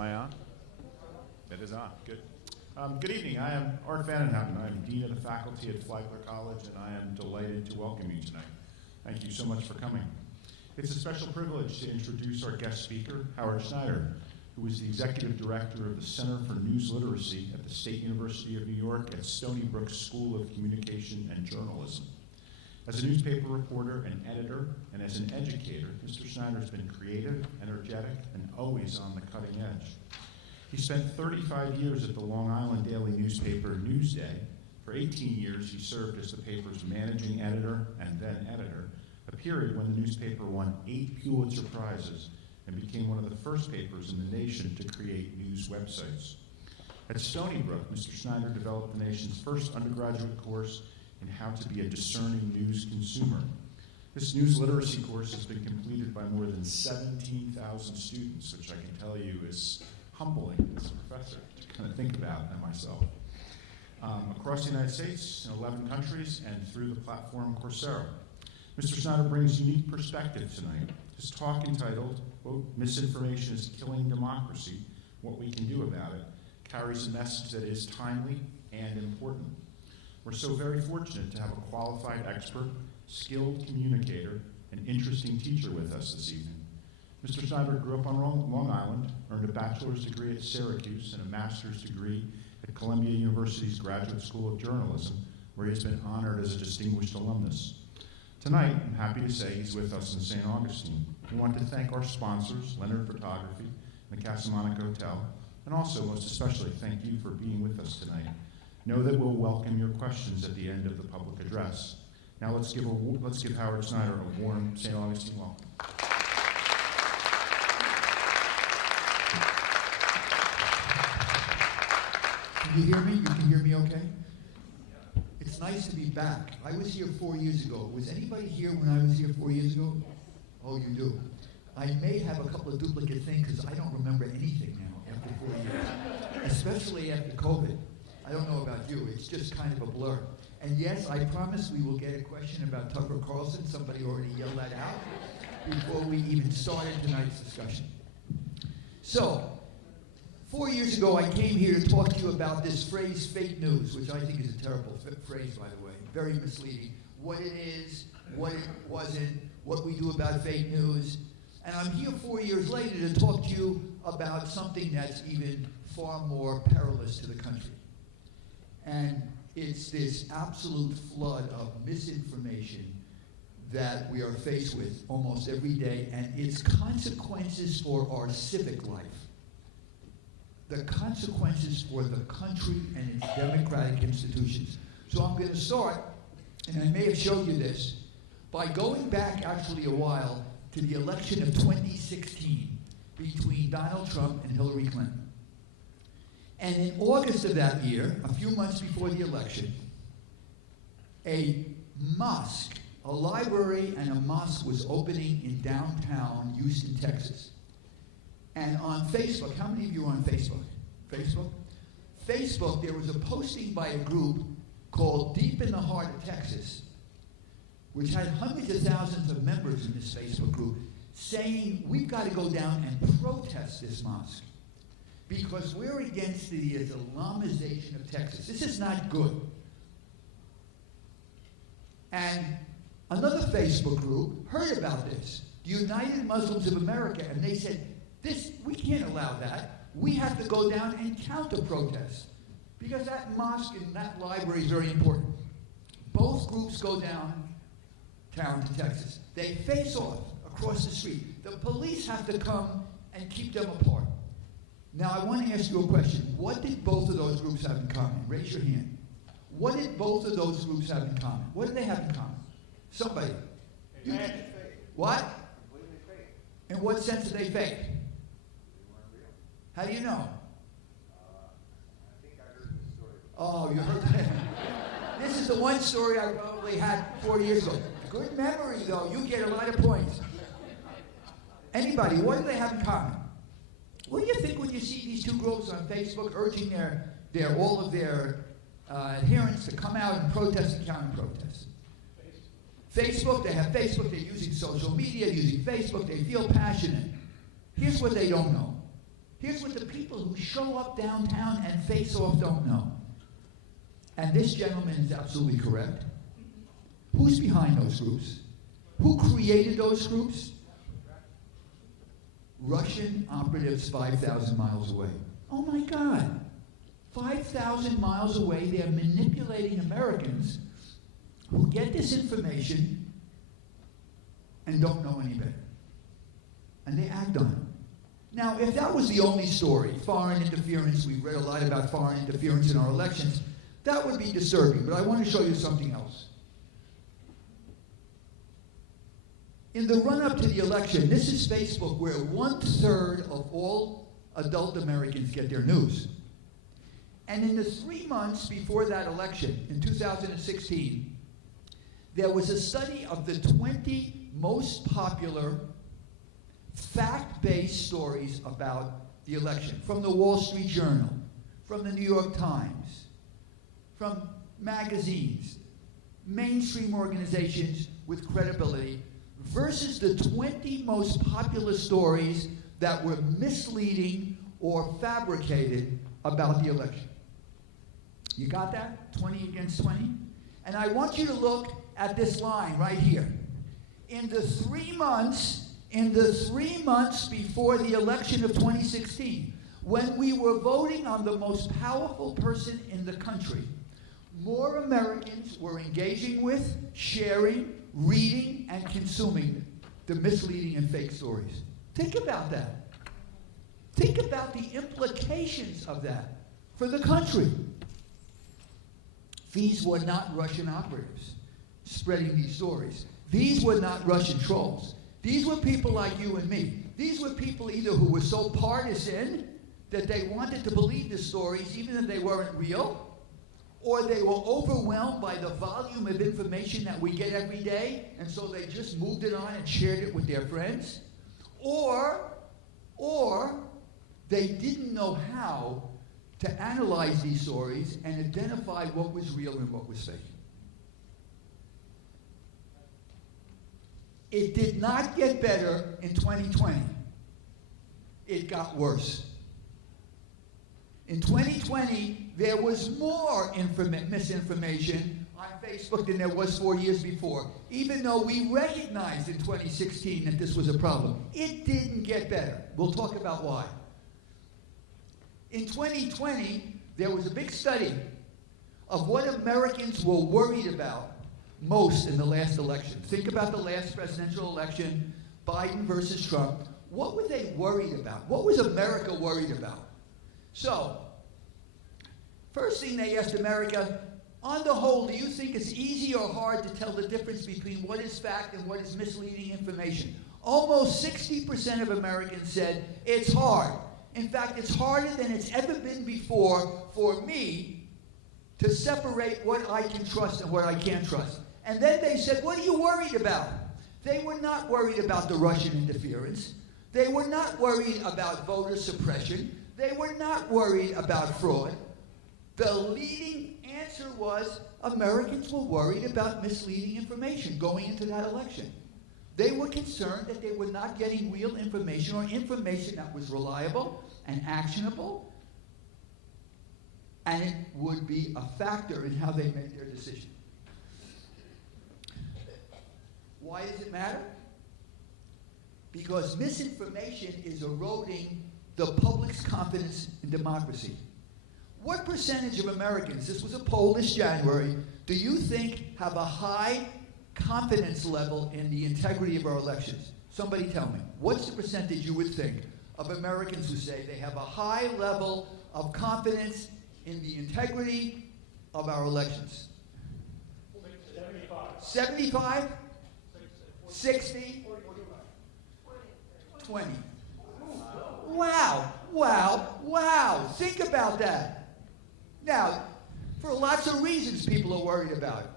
I on? It is on. Good. Good evening. I am Art Vandenhouten. I am Dean of the Faculty at Flagler College, and I am delighted to welcome you tonight. Thank you so much for coming. It's a special privilege to introduce our guest speaker, Howard Schneider, who is the Executive Director of the Center for News Literacy at the State University of New York at Stony Brook School of Communication and Journalism. As a newspaper reporter and editor, and as an educator, Mr. Schneider has been creative, energetic, and always on the cutting edge. He spent 35 years at the Long Island daily newspaper Newsday. For 18 years, he served as the paper's managing editor and then editor, a period when the newspaper won 8 Pulitzer Prizes and became one of the first papers in the nation to create news websites. At Stony Brook, Mr. Schneider developed the nation's first undergraduate course in how to be a discerning news consumer. This news literacy course has been completed by more than 17,000 students, which I can tell you is humbling as a professor to kind of think about and myself. Across the United States, in 11 countries, and through the platform Coursera. Mr. Schneider brings unique perspective tonight. His talk entitled, quote, "Misinformation is Killing Democracy, What We Can Do About It," carries a message that is timely and important. We're so very fortunate to have a qualified expert, skilled communicator, and interesting teacher with us this evening. Mr. Schneider grew up on Long Island, earned a bachelor's degree at Syracuse and a master's degree at Columbia University's Graduate School of Journalism, where he has been honored as a distinguished alumnus. Tonight, I'm happy to say he's with us in St. Augustine. We want to thank our sponsors, Leonard Photography and the Casa Monica Hotel, and also, most especially, thank you for being with us tonight. Know that we'll welcome your questions at the end of the public address. Now let's give Howard Schneider a warm St. Augustine welcome. Can you hear me? You can hear me okay? It's nice to be back. I was here 4 years ago. Was anybody here when I was here 4 years ago? Oh, you do. I may have a couple of duplicate things because I don't remember anything now after 4 years, especially after COVID. I don't know about you. It's just kind of a blur. And yes, I promise we will get a question about Tucker Carlson. Somebody already yelled that out before we even started tonight's discussion. So, 4 years ago, I came here to talk to you about this phrase, fake news, which I think is a terrible phrase, by the way, very misleading. What it is, what it wasn't, what we do about fake news. And I'm here 4 years later to talk to you about something that's even far more perilous to the country. And it's this absolute flood of misinformation that we are faced with almost every day, and its consequences for our civic life. The consequences for the country and its democratic institutions. So I'm going to start, and I may have showed you this, by going back actually a while to the election of 2016 between Donald Trump and Hillary Clinton. And in August of that year, a few months before the election, a mosque, a library and a mosque was opening in downtown Houston, Texas. And on Facebook, how many of you are on Facebook? Facebook, there was a posting by a group called Deep in the Heart of Texas, which had hundreds of thousands of members in this Facebook group, saying we've got to go down and protest this mosque because we're against the Islamization of Texas. This is not good. And another Facebook group heard about this, the United Muslims of America, and they said, we can't allow that. We have to go down and counter-protest because that mosque and that library is very important. Both groups go downtown to Texas. They face off across the street. The police have to come and keep them apart. Now, I want to ask you a question. What did both of those groups have in common? Raise your hand. What did both of those groups have in common? What did they have in common? Somebody. What? In what sense are they fake? How do you know? I think I heard this story. Oh, you heard that? This is the one story I probably had 4 years ago. Good memory, though. You get a lot of points. Anybody, what do they have in common? What do you think when you see these two groups on Facebook urging all of their adherents to come out and protest and counter-protest? Facebook, they have Facebook, they're using social media, using Facebook, they feel passionate. Here's what they don't know. Here's what the people who show up downtown and face off don't know. And this gentleman is absolutely correct. Who's behind those groups? Who created those groups? Russian operatives 5,000 miles away. Oh my God. 5,000 miles away, they're manipulating Americans who get this information and don't know any better. And they act on it. Now, if that was the only story, foreign interference, we've read a lot about foreign interference in our elections, that would be disturbing, but I want to show you something else. In the run-up to the election, this is Facebook, where 1/3 of all adult Americans get their news. And in the 3 months before that election, in 2016, there was a study of the 20 most popular fact-based stories about the election, from the Wall Street Journal, from the New York Times, from magazines, mainstream organizations with credibility, versus the 20 most popular stories that were misleading or fabricated about the election. You got that? 20 against 20? And I want you to look at this line right here. In the 3 months before the election of 2016, when we were voting on the most powerful person in the country, more Americans were engaging with, sharing, reading, and consuming the misleading and fake stories. Think about that. Think about the implications of that for the country. These were not Russian operatives spreading these stories. These were not Russian trolls. These were people like you and me. These were people either who were so partisan that they wanted to believe the stories even if they weren't real, or they were overwhelmed by the volume of information that we get every day, and so they just moved it on and shared it with their friends, or they didn't know how to analyze these stories and identify what was real and what was fake. It did not get better in 2020. It got worse. In 2020, there was more misinformation on Facebook than there was 4 years before, even though we recognized in 2016 that this was a problem. It didn't get better. We'll talk about why. In 2020, there was a big study of what Americans were worried about most in the last election. Think about the last presidential election, Biden versus Trump. What were they worried about? What was America worried about? So, first thing they asked America, on the whole, do you think it's easy or hard to tell the difference between what is fact and what is misleading information? Almost 60% of Americans said it's hard. In fact, it's harder than it's ever been before for me to separate what I can trust and what I can't trust. And then they said, what are you worried about? They were not worried about the Russian interference. They were not worried about voter suppression. They were not worried about fraud. The leading answer was Americans were worried about misleading information going into that election. They were concerned that they were not getting real information or information that was reliable and actionable, and it would be a factor in how they made their decision. Why does it matter? Because misinformation is eroding the public's confidence in democracy. What percentage of Americans, this was a poll this January, do you think have a high confidence level in the integrity of our elections? Somebody tell me. What's the percentage you would think of Americans who say they have a high level of confidence in the integrity of our elections? 75? 75? 60? 20. Wow, wow, wow. Think about that. Now, for lots of reasons people are worried about it.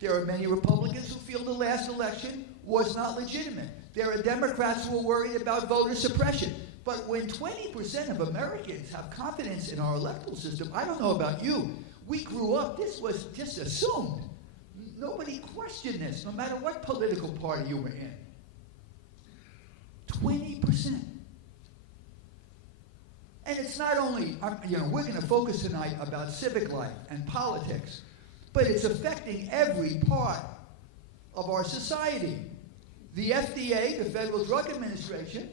There are many Republicans who feel the last election was not legitimate. There are Democrats who are worried about voter suppression. But when 20% of Americans have confidence in our electoral system, I don't know about you, we grew up, this was just assumed. Nobody questioned this, no matter what political party you were in. 20%. And it's not only, we're going to focus tonight about civic life and politics, but it's affecting every part of our society. The FDA, the Federal Drug Administration,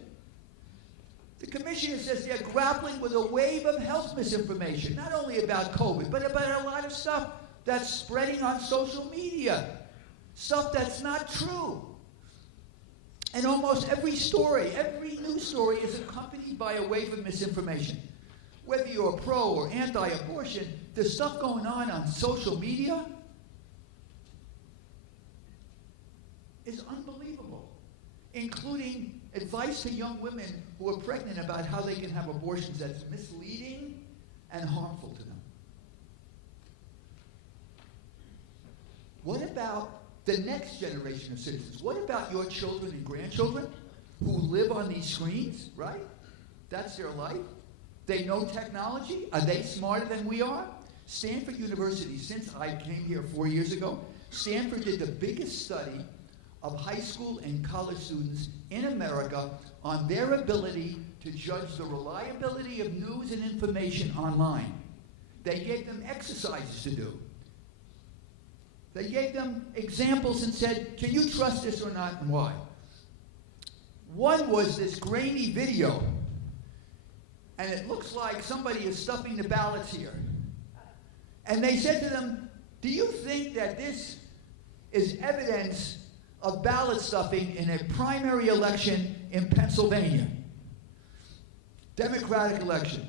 the commissioner says they're grappling with a wave of health misinformation, not only about COVID, but about a lot of stuff that's spreading on social media, stuff that's not true. And almost every story, every news story is accompanied by a wave of misinformation. Whether you're pro or anti-abortion, there's stuff going on social media is unbelievable, including advice to young women who are pregnant about how they can have abortions that's misleading and harmful to them. What about the next generation of citizens? What about your children and grandchildren who live on these screens, right? That's their life. They know technology. Are they smarter than we are? Stanford University, since I came here 4 years ago, Stanford did the biggest study of high school and college students in America on their ability to judge the reliability of news and information online. They gave them exercises to do. They gave them examples and said, can you trust this or not, and why? One was this grainy video, and it looks like somebody is stuffing the ballots here. And they said to them, do you think that this is evidence of ballot stuffing in a primary election in Pennsylvania? Democratic election.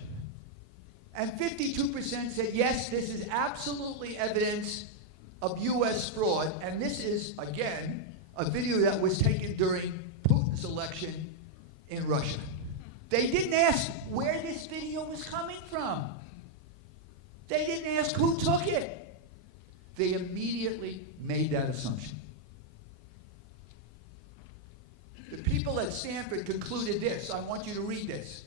And 52% said, yes, this is absolutely evidence of U.S. fraud, and this is, again, a video that was taken during Putin's election in Russia. They didn't ask where this video was coming from. They didn't ask who took it. They immediately made that assumption. The people at Stanford concluded this. I want you to read this.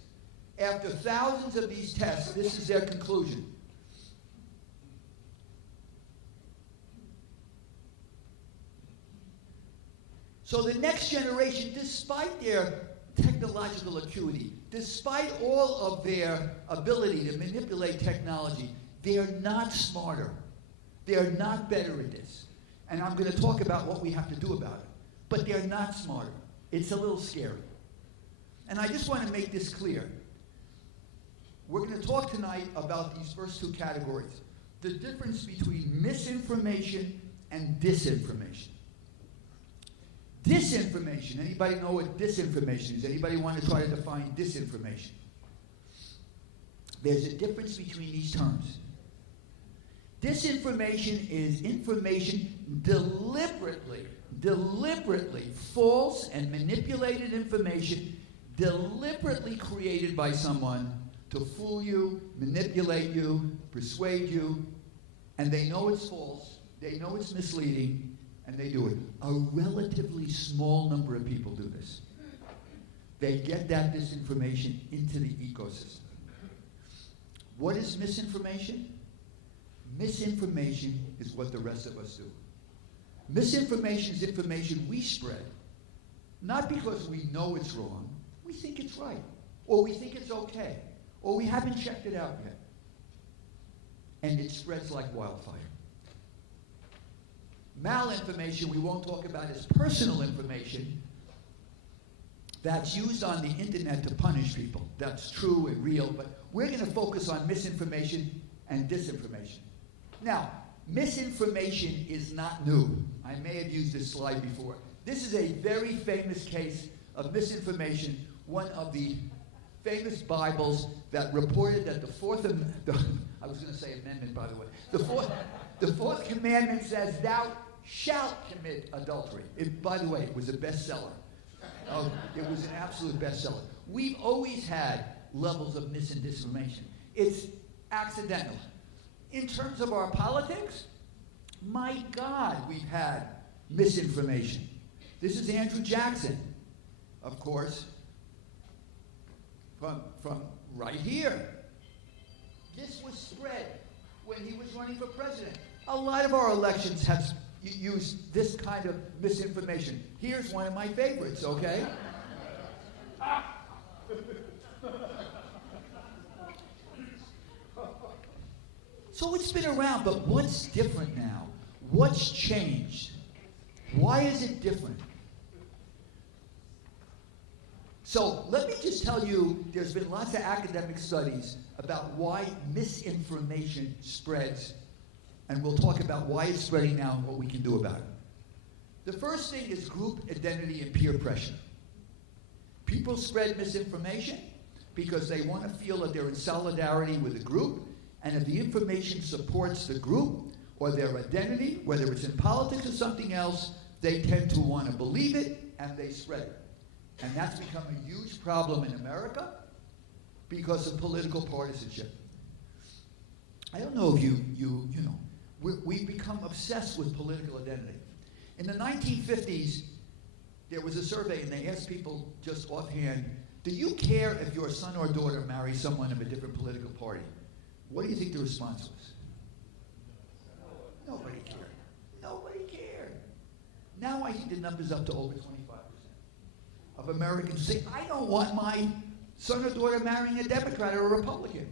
After thousands of these tests, this is their conclusion. So the next generation, despite their technological acuity, despite all of their ability to manipulate technology, they're not smarter. They're not better at this. And I'm going to talk about what we have to do about it. But they're not smarter. It's a little scary. And I just want to make this clear. We're going to talk tonight about these first two categories. The difference between misinformation and disinformation. Disinformation. Anybody know what disinformation is? Anybody want to try to define disinformation? There's a difference between these terms. Disinformation is information deliberately false and manipulated information deliberately created by someone to fool you, manipulate you, persuade you, and they know it's false, they know it's misleading, and they do it. A relatively small number of people do this. They get that disinformation into the ecosystem. What is misinformation? Misinformation is what the rest of us do. Misinformation is information we spread, not because we know it's wrong, we think it's right, or we think it's okay, or we haven't checked it out yet. And it spreads like wildfire. Malinformation we won't talk about as personal information that's used on the internet to punish people. That's true and real, but we're going to focus on misinformation and disinformation. Now, misinformation is not new. I may have used this slide before. This is a very famous case of misinformation, one of the famous Bibles that reported that I was going to say amendment, by the way. The fourth commandment says, thou shalt commit adultery. By the way, it was a bestseller. It was an absolute bestseller. We've always had levels of mis and disinformation. It's accidental. In terms of our politics, my God, we've had misinformation. This is Andrew Jackson, of course, from right here. This was spread when he was running for president. A lot of our elections have used this kind of misinformation. Here's one of my favorites, okay? So it's been around, but what's different now? What's changed? Why is it different? So let me just tell you, there's been lots of academic studies about why misinformation spreads, and we'll talk about why it's spreading now and what we can do about it. The first thing is group identity and peer pressure. People spread misinformation because they want to feel that they're in solidarity with a group, and if the information supports the group or their identity, whether it's in politics or something else, they tend to want to believe it, and they spread it. And that's become a huge problem in America because of political partisanship. I don't know if you know, we've become obsessed with political identity. In the 1950s, there was a survey, and they asked people just offhand, do you care if your son or daughter marries someone of a different political party? What do you think the response was? Nobody cared. Nobody cared. Now I think the number's up to over 25% of Americans say, I don't want my son or daughter marrying a Democrat or a Republican.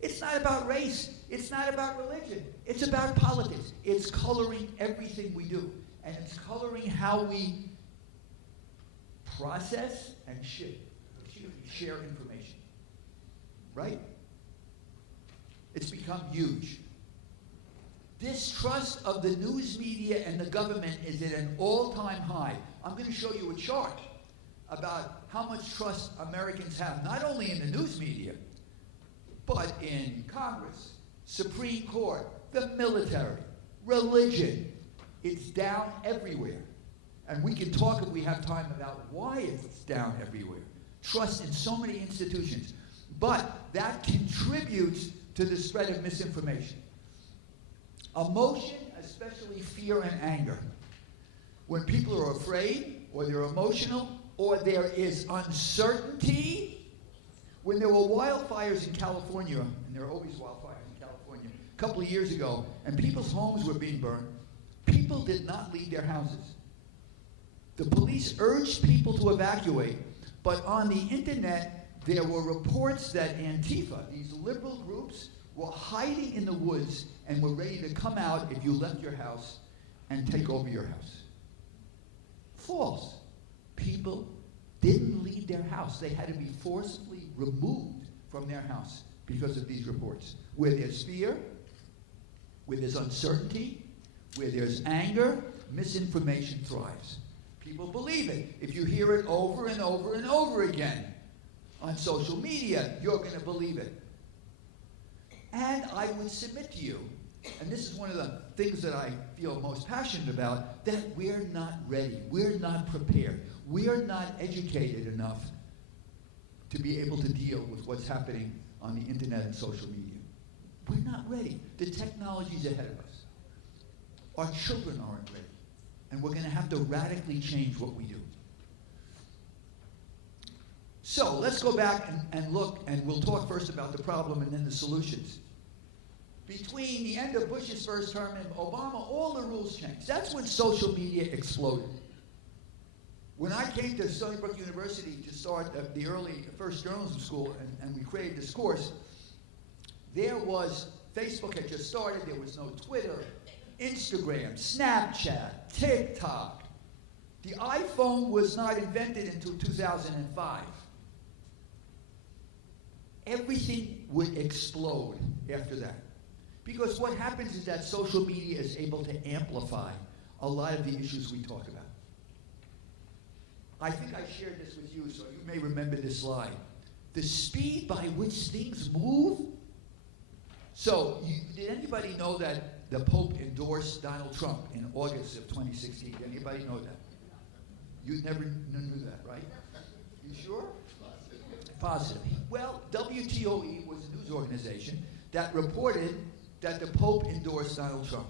It's not about race. It's not about religion. It's about politics. It's coloring everything we do. And it's coloring how we process and share information. Right? It's become huge. Distrust of the news media and the government is at an all-time high. I'm going to show you a chart about how much trust Americans have, not only in the news media, but in Congress, Supreme Court, the military, religion. It's down everywhere. And we can talk if we have time about why it's down everywhere. Trust in so many institutions. But that contributes to the spread of misinformation. Emotion, especially fear and anger. When people are afraid, or they're emotional, or there is uncertainty. When there were wildfires in California, and there are always wildfires in California, a couple of years ago, and people's homes were being burned, people did not leave their houses. The police urged people to evacuate, but on the internet, there were reports that Antifa, these liberal groups, were hiding in the woods and were ready to come out if you left your house and take over your house. False. People didn't leave their house. They had to be forcibly removed from their house because of these reports. Where there's fear, where there's uncertainty, where there's anger, misinformation thrives. People believe it. If you hear it over and over and over again on social media, you're going to believe it. And I would submit to you, and this is one of the things that I feel most passionate about, that we're not ready. We're not prepared. We're not educated enough to be able to deal with what's happening on the internet and social media. We're not ready. The technology's ahead of us. Our children aren't ready. And we're going to have to radically change what we do. So let's go back and look, and we'll talk first about the problem and then the solutions. Between the end of Bush's first term and Obama, all the rules changed. That's when social media exploded. When I came to Stony Brook University to start the first journalism school, and we created this course, there was, Facebook had just started, there was no Twitter, Instagram, Snapchat, TikTok. The iPhone was not invented until 2005. Everything would explode after that. Because what happens is that social media is able to amplify a lot of the issues we talk about. I think I shared this with you, so you may remember this slide. The speed by which things move. So, did anybody know that the Pope endorsed Donald Trump in August of 2016? Anybody know that? You never knew that, right? You sure? Positive. Well, WTOE was a news organization that reported that the Pope endorsed Donald Trump.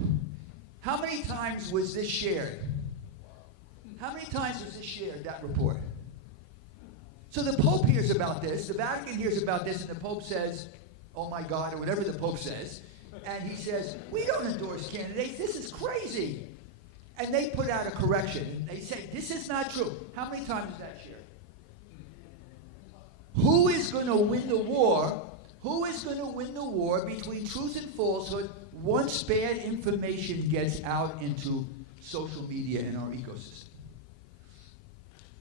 How many times was this shared? How many times was this shared, that report? So the Pope hears about this, the Vatican hears about this, and the Pope says, oh my God, or whatever the Pope says, and he says, we don't endorse candidates, this is crazy. And they put out a correction, and they say, this is not true. How many times is that shared? Who is going to win the war? Who is going to win the war between truth and falsehood once bad information gets out into social media and our ecosystem?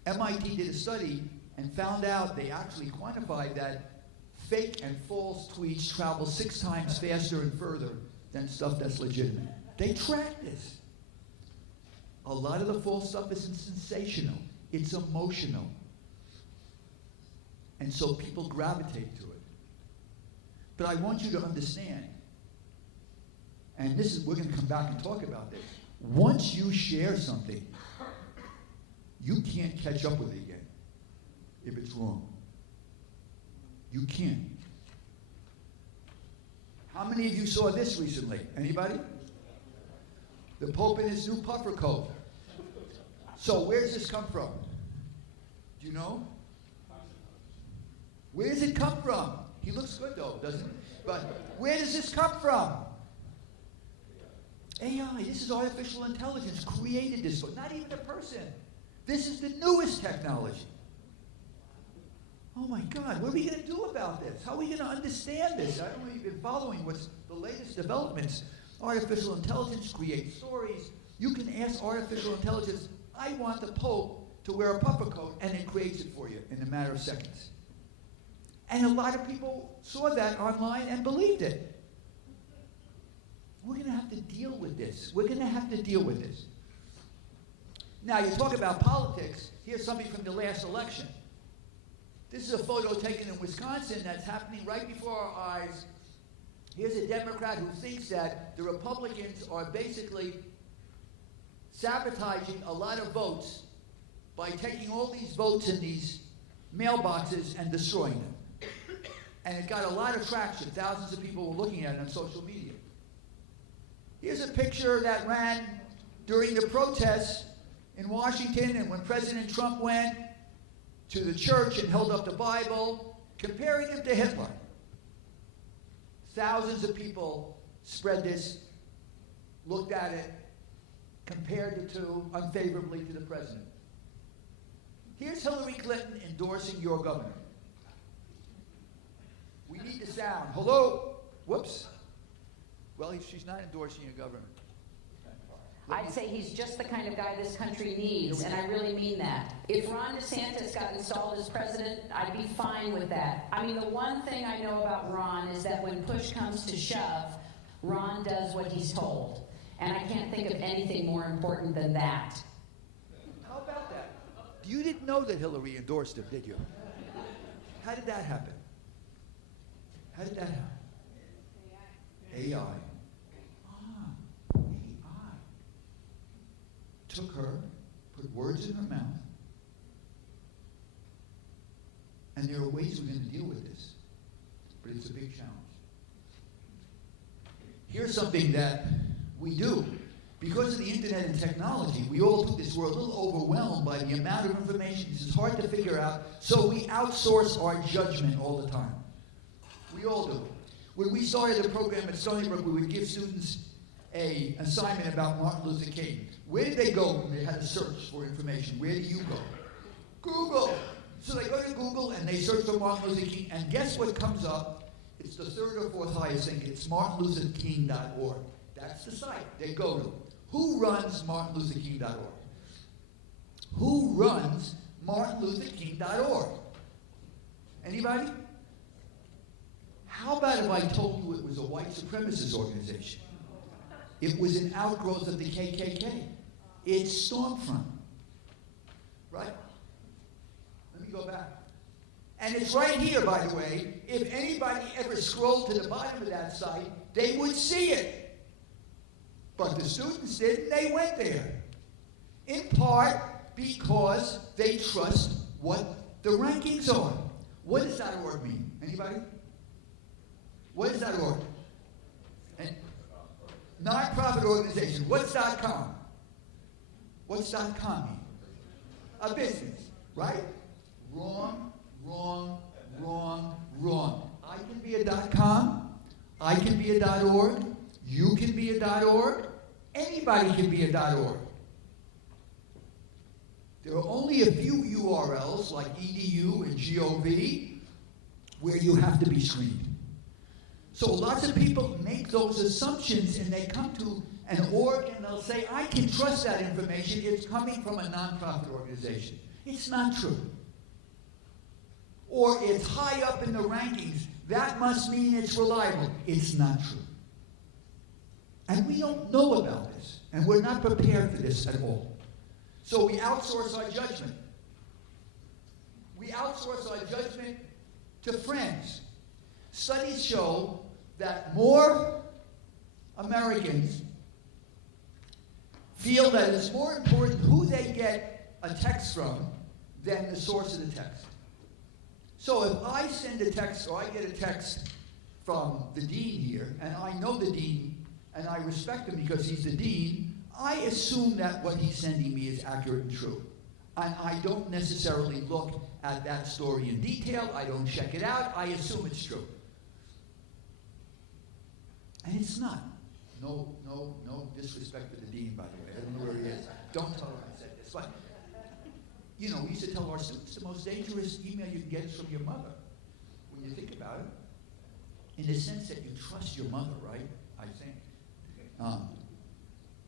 MIT did a study and found out, they actually quantified that fake and false tweets travel 6 times faster and further than stuff that's legitimate. They track this. A lot of the false stuff isn't sensational. It's emotional. And so people gravitate to it. But I want you to understand, and this is, we're going to come back and talk about this. Once you share something, you can't catch up with it again if it's wrong. You can't. How many of you saw this recently? Anybody? The Pope in his new puffer coat. So where does this come from? Do you know? Where does it come from? He looks good though, doesn't he? But where does this come from? AI, this is artificial intelligence, created this, not even a person. This is the newest technology. Oh my God, what are we going to do about this? How are we going to understand this? I don't know if you've been following what's the latest developments. Artificial intelligence creates stories. You can ask artificial intelligence, I want the Pope to wear a puffer coat, and it creates it for you in a matter of seconds. And a lot of people saw that online and believed it. We're going to have to deal with this. We're going to have to deal with this. Now, you talk about politics. Here's something from the last election. This is a photo taken in Wisconsin that's happening right before our eyes. Here's a Democrat who thinks that the Republicans are basically sabotaging a lot of votes by taking all these votes in these mailboxes and destroying them. And it got a lot of traction. Thousands of people were looking at it on social media. Here's a picture that ran during the protests in Washington and when President Trump went to the church and held up the Bible, comparing him to Hitler. Thousands of people spread this, looked at it, compared the two unfavorably to the president. Here's Hillary Clinton endorsing your governor. We need the sound. Hello? Whoops. Well, she's not endorsing your governor. I'd say he's just the kind of guy this country needs, and I really mean that. If Ron DeSantis got installed as president, I'd be fine with that. I mean, the one thing I know about Ron is that when push comes to shove, Ron does what he's told. And I can't think of anything more important than that. How about that? You didn't know that Hillary endorsed him, did you? How did that happen? How did that happen? AI. Took her, put words in her mouth, and there are ways we're going to deal with this, but it's a big challenge. Here's something that we do. Because of the internet and technology, we all do this. We're a little overwhelmed by the amount of information. This is hard to figure out, so we outsource our judgment all the time. We all do. When we started the program at Stony Brook, we would give students an assignment about Martin Luther King. Where did they go when they had to search for information? Where do you go? Google. So they go to Google and they search for Martin Luther King, and guess what comes up? It's the 3rd or 4th highest thing. It's martinlutherking.org. That's the site they go to. Who runs martinlutherking.org? Who runs martinlutherking.org? Anybody? How about if I told you it was a white supremacist organization? It was an outgrowth of the KKK. It's Stormfront. Right? Let me go back. And it's right here, by the way. If anybody ever scrolled to the bottom of that site, they would see it. But the students didn't. They went there. In part because they trust what the rankings are. What does that org mean? Anybody? What is that org? Non-profit organization. What's .com? What's .com mean? A business, right? Wrong, wrong, wrong, wrong. I can be a .com. I can be a .org. You can be a .org. Anybody can be a .org. There are only a few URLs like edu and gov where you have to be screened. So lots of people make those assumptions and they come to an org and they'll say, I can trust that information. It's coming from a nonprofit organization. It's not true. Or it's high up in the rankings. That must mean it's reliable. It's not true. And we don't know about this. And we're not prepared for this at all. So we outsource our judgment. We outsource our judgment to friends. Studies show that more Americans feel that it's more important who they get a text from than the source of the text. So if I send a text or I get a text from the dean here, and I know the dean, and I respect him because he's the dean, I assume that what he's sending me is accurate and true. And I don't necessarily look at that story in detail. I don't check it out. I assume it's true. And it's not. No disrespect to the dean, by the way. I don't know where he is. Don't tell him I said this. But, you know, we used to tell our students the most dangerous email you can get is from your mother. When you think about it, in the sense that you trust your mother, right? I think.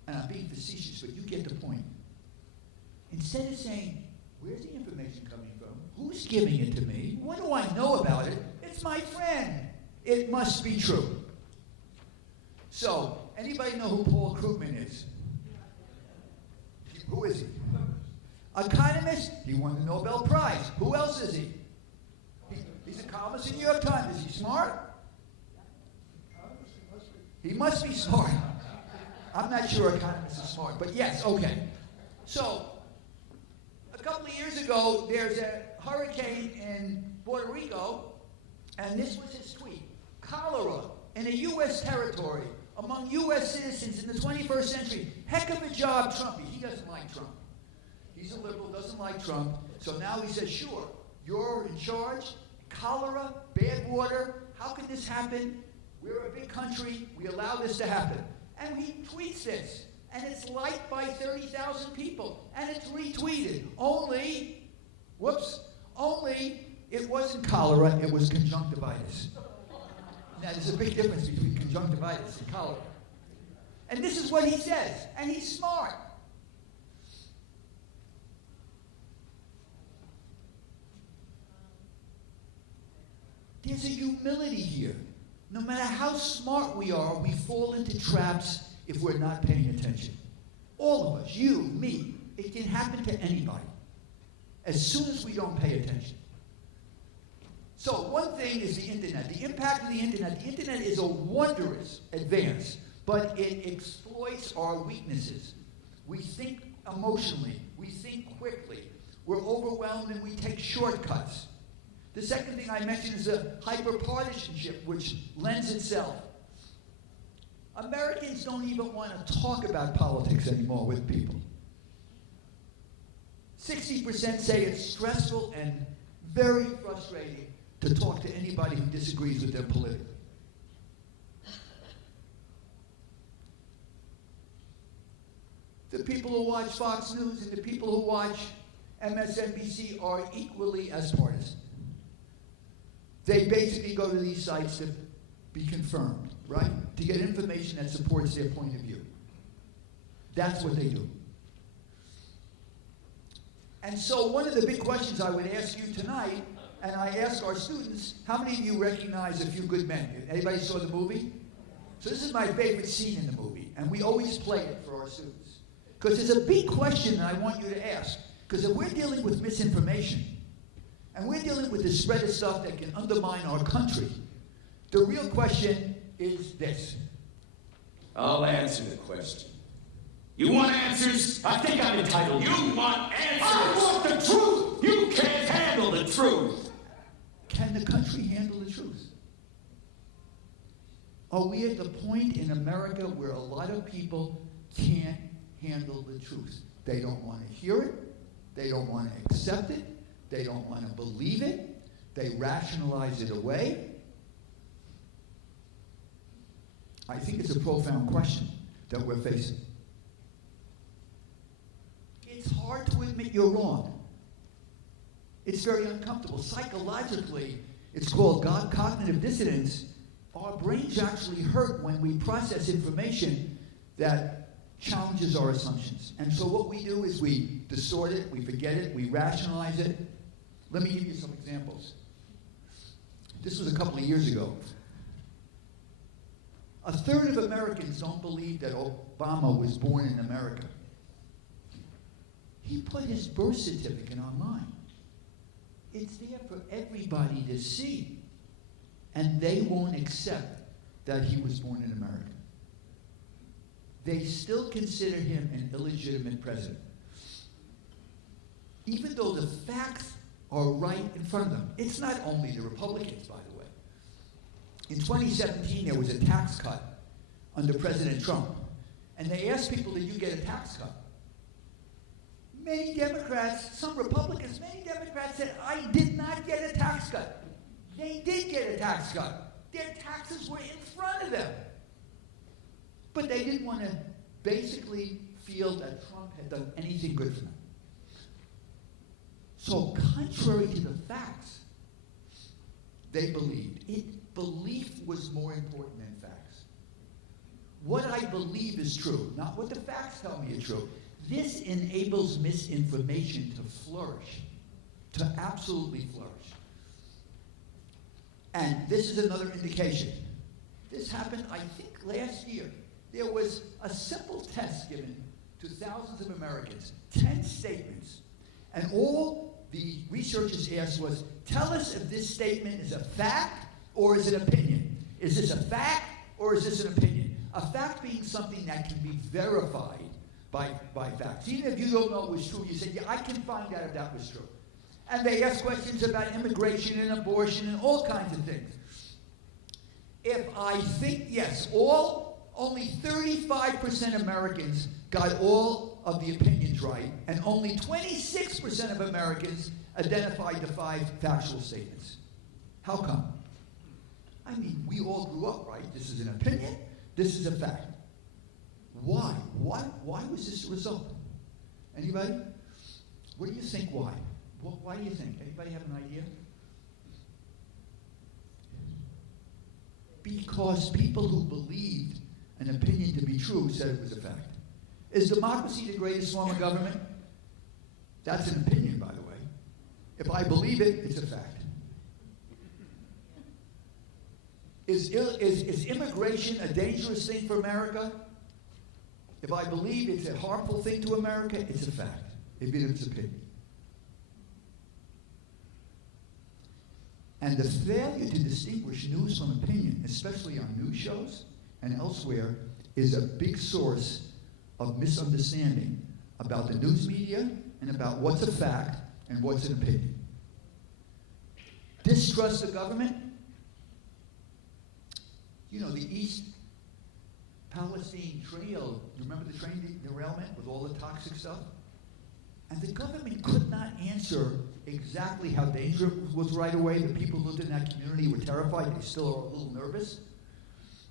And I'm being facetious, but you get the point. Instead of saying, where's the information coming from? Who's giving it to me? What do I know about it? It's my friend. It must be true. So, anybody know who Paul Krugman is? Who is he? Economist. He won the Nobel Prize. Who else is he? He's a columnist in the New York Times. Is he smart? He must be smart. I'm not sure economists are smart, but yes, okay. So, a couple of years ago, there's a hurricane in Puerto Rico, and this was his tweet. Cholera in a U.S. territory among U.S. citizens in the 21st century. Heck of a job, Trumpy. He doesn't like Trump. He's a liberal, doesn't like Trump. So now he says, sure, you're in charge. Cholera, bad water. How can this happen? We're a big country. We allow this to happen. And he tweets this. And it's liked by 30,000 people. And it's retweeted. Only it wasn't cholera, it was conjunctivitis. Now, there's a big difference between conjunctivitis and cholera. And this is what he says. And he's smart. There's a humility here. No matter how smart we are, we fall into traps if we're not paying attention. All of us, you, me, it can happen to anybody. As soon as we don't pay attention. So one thing is the internet. The impact of the internet. The internet is a wondrous advance, but it exploits our weaknesses. We think emotionally. We think quickly. We're overwhelmed and we take shortcuts. The second thing I mentioned is a hyper-partisanship, which lends itself. Americans don't even want to talk about politics anymore with people. 60% say it's stressful and very frustrating to talk to anybody who disagrees with them politically. The people who watch Fox News and the people who watch MSNBC are equally as partisan. They basically go to these sites to be confirmed, right? To get information that supports their point of view. That's what they do. And so one of the big questions I would ask you tonight, and I ask our students, how many of you recognize A Few Good Men? Anybody saw the movie? So this is my favorite scene in the movie, and we always play it for our students. Because there's a big question that I want you to ask. Because if we're dealing with misinformation, and we're dealing with the spread of stuff that can undermine our country, the real question is this. I'll answer the question. You want answers? I think I'm entitled. You want answers? I want the truth! You can't handle the truth! Can the country handle the truth? Are we at the point in America where a lot of people can't handle the truth? They don't want to hear it. They don't want to accept it. They don't want to believe it. They rationalize it away. I think it's a profound question that we're facing. It's hard to admit you're wrong. It's very uncomfortable. Psychologically, it's called cognitive dissonance. our brains actually hurt when we process information that challenges our assumptions. And so what we do is we distort it, we forget it, we rationalize it. Let me give you some examples. This was a couple of years ago. A third of Americans don't believe that Obama was born in America. He put his birth certificate online. It's there for everybody to see. And they won't accept that he was born in America. They still consider him an illegitimate president. Even though the facts are right in front of them. It's not only the Republicans, by the way. In 2017, there was a tax cut under President Trump. And they asked people, did you get a tax cut? Many Democrats, some Republicans, many Democrats said, I did not get a tax cut. They did get a tax cut. Their taxes were in front of them. But they didn't want to basically feel that Trump had done anything good for them. So contrary to the facts, they believed. Belief was more important than facts. What I believe is true, not what the facts tell me is true. This enables misinformation to flourish, to absolutely flourish. And this is another indication. This happened, I think, last year. There was a simple test given to thousands of Americans, 10 statements. And all the researchers asked was, tell us if this statement is a fact or is it an opinion. Is this a fact or is this an opinion? A fact being something that can be verified by facts. Even if you don't know it was true, you say, yeah, I can find out if that was true. And they ask questions about immigration and abortion and all kinds of things. If I think, yes, only 35% of Americans got all of the opinions right, and only 26% of Americans identified the 5 factual statements. How come? I mean, we all grew up, right? This is an opinion, this is a fact. Why? Why was this the result? Anybody? What do you think why? Why do you think? Anybody have an idea? Because people who believed an opinion to be true said it was a fact. Is democracy the greatest form of government? That's an opinion, by the way. If I believe it, it's a fact. Is immigration a dangerous thing for America? If I believe it's a harmful thing to America, it's a fact, even if it's opinion. And the failure to distinguish news from opinion, especially on news shows and elsewhere, is a big source of misunderstanding about the news media and about what's a fact and what's an opinion. Distrust of government. You know, the East Palestine trail, you remember the train derailment with all the toxic stuff? And the government could not answer exactly how dangerous it was right away. The people who lived in that community were terrified. They still are a little nervous.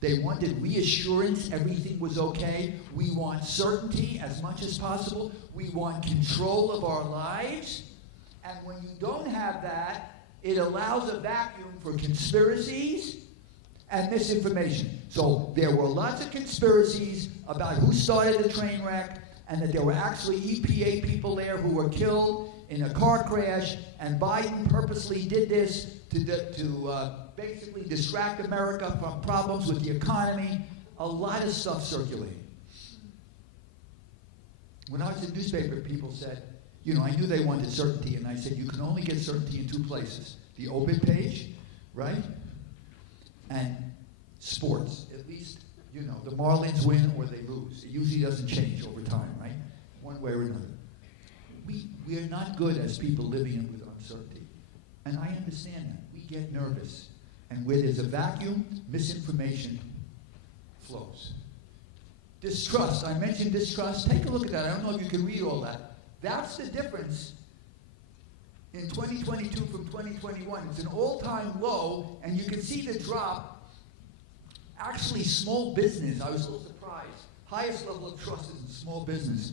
They wanted reassurance everything was okay. We want certainty as much as possible. We want control of our lives. And when you don't have that, it allows a vacuum for conspiracies and misinformation. So there were lots of conspiracies about who started the train wreck, and that there were actually EPA people there who were killed in a car crash, and Biden purposely did this to basically distract America from problems with the economy. A lot of stuff circulating. When I was in newspaper, people said, you know, I knew they wanted certainty, and I said, you can only get certainty in 2 places. The obit page, right? And sports. At least, you know, the Marlins win or they lose. It usually doesn't change over time, right? One way or another. We are not good as people living with uncertainty. And I understand that. We get nervous. And where there's a vacuum, misinformation flows. Distrust. I mentioned distrust. Take a look at that. I don't know if you can read all that. That's the difference in 2022 from 2021. It's an all-time low, and you can see the drop. Actually, small business, I was a little surprised. Highest level of trust is in small business.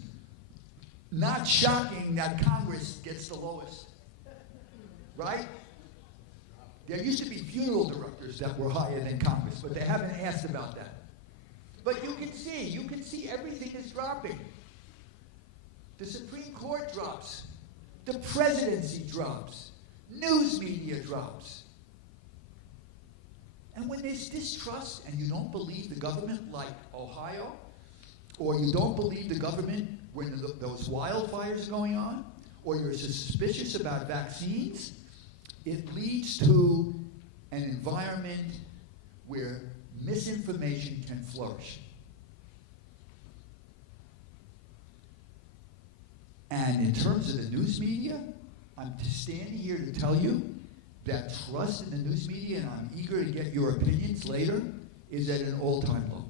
Not shocking that Congress gets the lowest. Right? There used to be funeral directors that were higher than Congress, but they haven't asked about that. But you can see everything is dropping. The Supreme Court drops. The presidency drops. News media drops. And when there's distrust and you don't believe the government like Ohio, or you don't believe the government when those wildfires are going on, or you're suspicious about vaccines, it leads to an environment where misinformation can flourish. And in terms of the news media, I'm standing here to tell you that trust in the news media, and I'm eager to get your opinions later, is at an all-time low.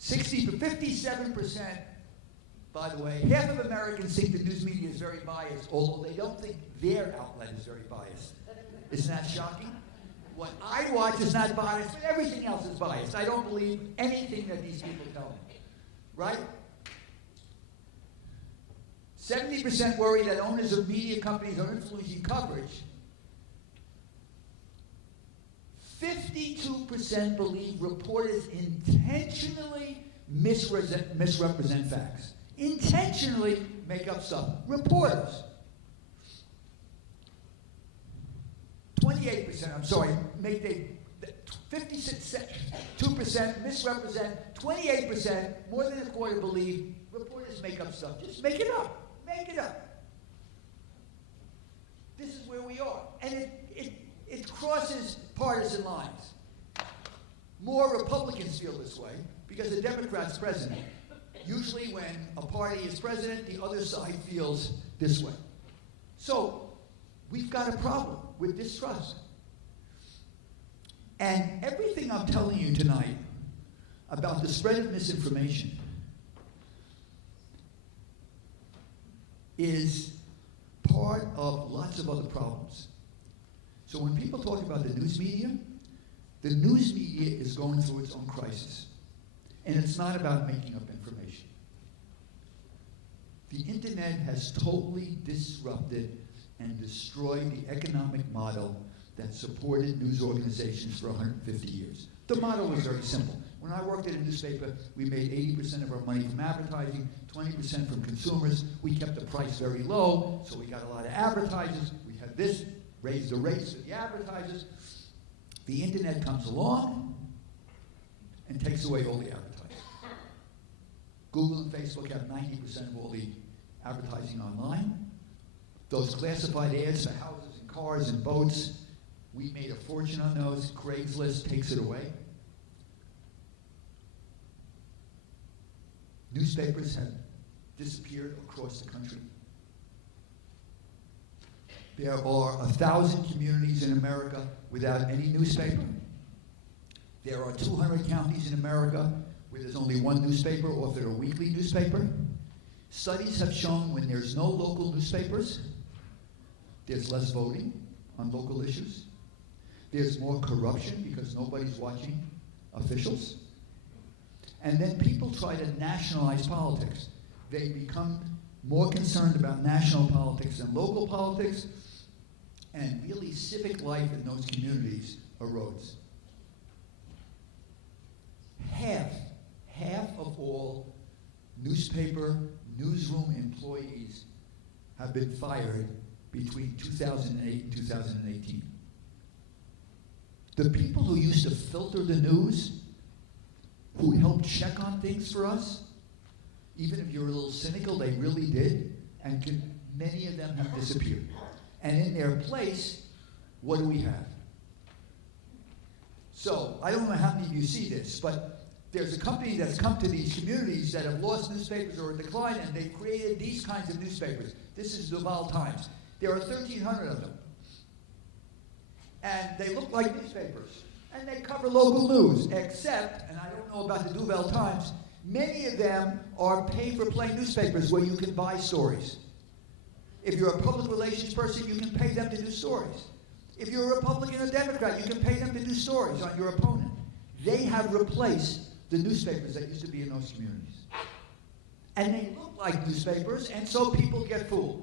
57%, by the way, half of Americans think the news media is very biased, although they don't think their outlet is very biased. Isn't that shocking? What I watch is not biased, but everything else is biased. I don't believe anything that these people tell me. Right? 70% worry that owners of media companies are influencing coverage. 52% believe reporters intentionally misrepresent facts. Intentionally make up stuff. Reporters. 28%, I'm sorry, 2% misrepresent, 28%, more than a quarter believe reporters make up stuff. Just make it up. Make it up. This is where we are. And it crosses partisan lines. More Republicans feel this way because the Democrat's president. Usually when a party is president, the other side feels this way. So we've got a problem with distrust. And everything I'm telling you tonight about the spread of misinformation is part of lots of other problems. So when people talk about the news media is going through its own crisis. And it's not about making up information. The internet has totally disrupted and destroyed the economic model that supported news organizations for 150 years. The model was very simple. When I worked at a newspaper, we made 80% of our money from advertising, 20% from consumers. We kept the price very low, so we got a lot of advertisers. We had this, raised the rates for the advertisers. The internet comes along and takes away all the advertising. Google and Facebook have 90% of all the advertising online. Those classified ads for houses and cars and boats, we made a fortune on those. Craigslist takes it away. Newspapers have disappeared across the country. There are 1,000 communities in America without any newspaper. There are 200 counties in America where there's only one newspaper offered a weekly newspaper. Studies have shown when there's no local newspapers, there's less voting on local issues. There's more corruption because nobody's watching officials. And then people try to nationalize politics. They become more concerned about national politics than local politics, and really civic life in those communities erodes. Half of all newsroom employees have been fired between 2008 and 2018. The people who used to filter the news, who helped check on things for us, even if you're a little cynical, they really did, and many of them have disappeared. And in their place, what do we have? So, I don't know how many of you see this, but there's a company that's come to these communities that have lost newspapers or declined, and they've created these kinds of newspapers. This is Duval Times. There are 1,300 of them. And they look like newspapers. And they cover local news, except, and I don't know about the Duval Times, many of them are pay-for-play newspapers where you can buy stories. If you're a public relations person, you can pay them to do stories. If you're a Republican or Democrat, you can pay them to do stories on your opponent. They have replaced the newspapers that used to be in those communities. And they look like newspapers, and so people get fooled.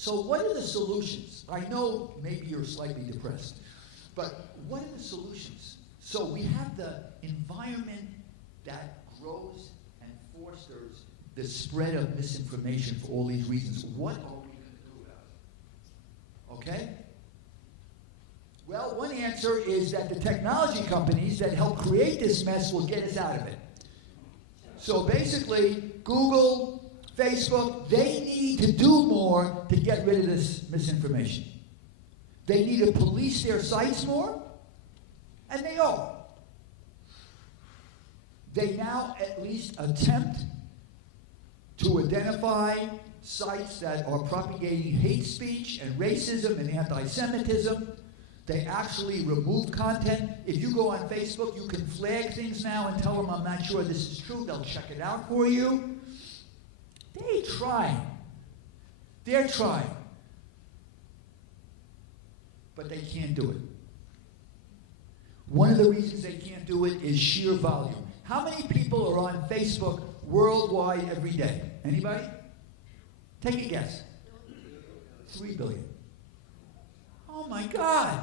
So what are the solutions? I know maybe you're slightly depressed, but what are the solutions? So we have the environment that grows and fosters the spread of misinformation for all these reasons. What are we going to do about it? Okay? Well, one answer is that the technology companies that help create this mess will get us out of it. So basically, Google, Facebook, they need to do more to get rid of this misinformation. They need to police their sites more, and they are. They now at least attempt to identify sites that are propagating hate speech and racism and anti-Semitism. They actually remove content. If you go on Facebook, you can flag things now and tell them, I'm not sure this is true. They'll check it out for you. They're trying. They're trying. But they can't do it. One of the reasons they can't do it is sheer volume. How many people are on Facebook worldwide every day? Anybody? Take a guess. 3 billion. Oh my God.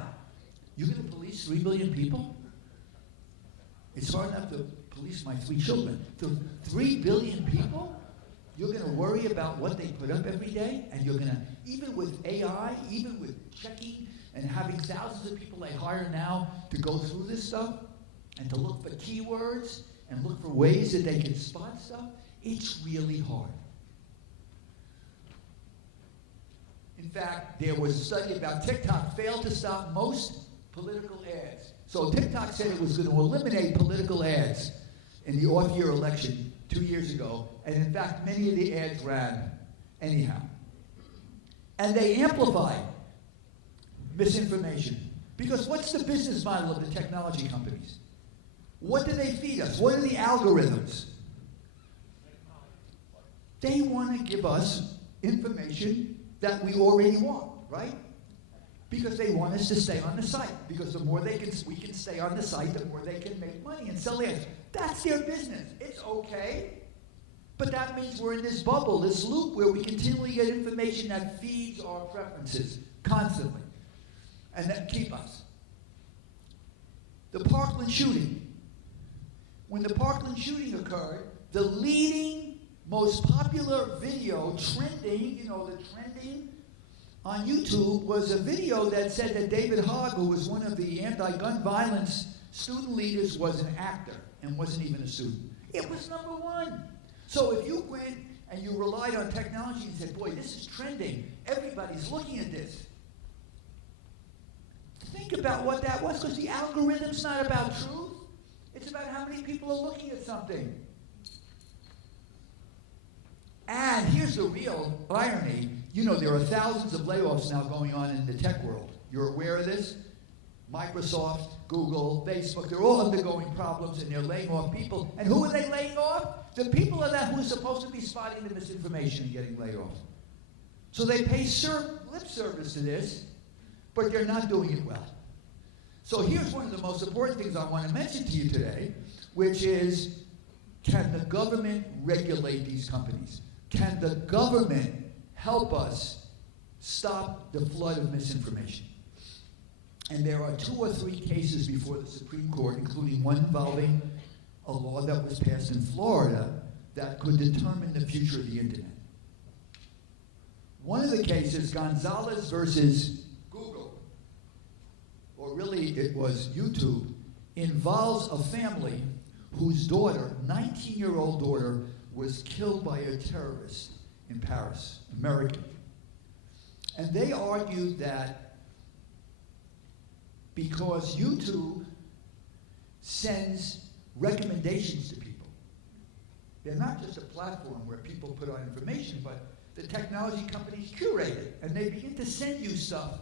You're going to police 3 billion people? It's hard enough to police my 3 children. 3 billion people? You're going to worry about what they put up every day? And you're going to, even with AI, even with checking and having thousands of people they hire now to go through this stuff and to look for keywords and look for ways that they can spot stuff, it's really hard. In fact, there was a study about TikTok failed to stop most political ads. So TikTok said it was going to eliminate political ads in the off-year election 2 years ago, and in fact, many of the ads ran anyhow. And they amplified misinformation. Because what's the business model of the technology companies? What do they feed us? What are the algorithms? They want to give us information that we already want, right? Because they want us to stay on the site. Because the more we can stay on the site, the more they can make money and sell ads. That's their business. It's okay. But that means we're in this bubble, this loop, where we continually get information that feeds our preferences constantly. And that keep us. The Parkland shooting. When the Parkland shooting occurred, the leading, most popular video trending, the trending on YouTube was a video that said that David Hogg, who was one of the anti-gun violence student leaders, was an actor and wasn't even a student. It was #1. So if you went and you relied on technology and said, boy, this is trending, everybody's looking at this. Think about what that was, because the algorithm's not about truth. It's about how many people are looking at something. And here's the real irony. There are thousands of layoffs now going on in the tech world. You're aware of this? Microsoft, Google, Facebook, they're all undergoing problems and they're laying off people. And who are they laying off? The people are that who are supposed to be spotting the misinformation and getting laid off. So they pay lip service to this, but they're not doing it well. So here's one of the most important things I want to mention to you today, which is, can the government regulate these companies? Can the government help us stop the flood of misinformation? And there are 2 or 3 cases before the Supreme Court, including one involving a law that was passed in Florida that could determine the future of the internet. One of the cases, Gonzalez versus Google, or really it was YouTube, involves a family whose daughter, 19-year-old daughter, was killed by a terrorist in Paris, American. And they argued that because YouTube sends recommendations to people, they're not just a platform where people put on information, but the technology companies curate it, and they begin to send you stuff.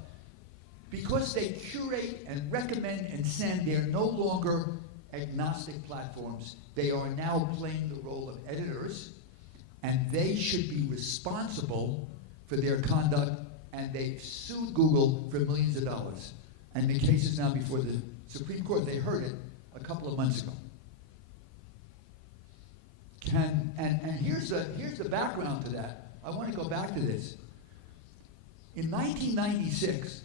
Because they curate and recommend and send, they're no longer agnostic platforms. They are now playing the role of editors, and they should be responsible for their conduct, and they've sued Google for millions of dollars. And the case is now before the Supreme Court. They heard it a couple of months ago. And here's the background to that. I want to go back to this. In 1996,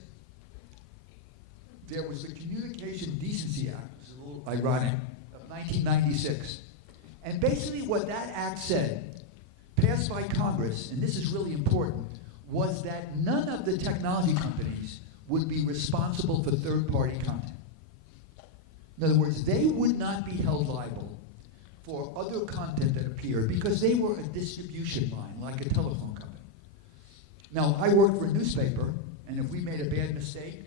there was the Communication Decency Act, which is a little ironic, of 1996. And basically what that act said, passed by Congress, and this is really important, was that none of the technology companies would be responsible for third-party content. In other words, they would not be held liable for other content that appeared because they were a distribution line, like a telephone company. Now, I worked for a newspaper, and if we made a bad mistake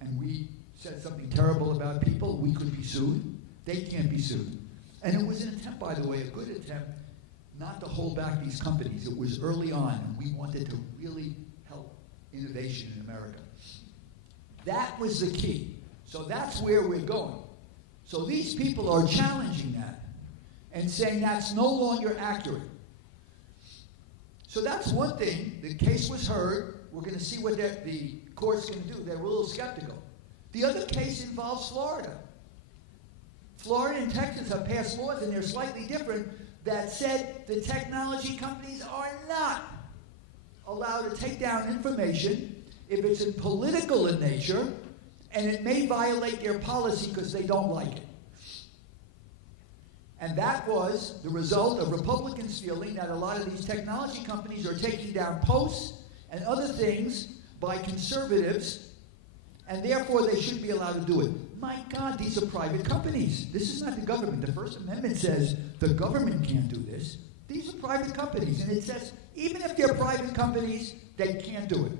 and we said something terrible about people, we could be sued. They can't be sued. And it was an attempt, by the way, a good attempt, not to hold back these companies. It was early on, and we wanted to really help innovation in America. That was the key. So that's where we're going. So these people are challenging that and saying that's no longer accurate. So that's one thing. The case was heard. We're going to see what the court's going to do. They're a little skeptical. The other case involves Florida. Florida and Texas have passed laws, and they're slightly different, that said the technology companies are not allowed to take down information if it's political in nature, and it may violate their policy because they don't like it. And that was the result of Republicans feeling that a lot of these technology companies are taking down posts and other things by conservatives, and therefore they shouldn't be allowed to do it. My God, these are private companies. This is not the government. The First Amendment says the government can't do this. These are private companies, and it says even if they're private companies, they can't do it.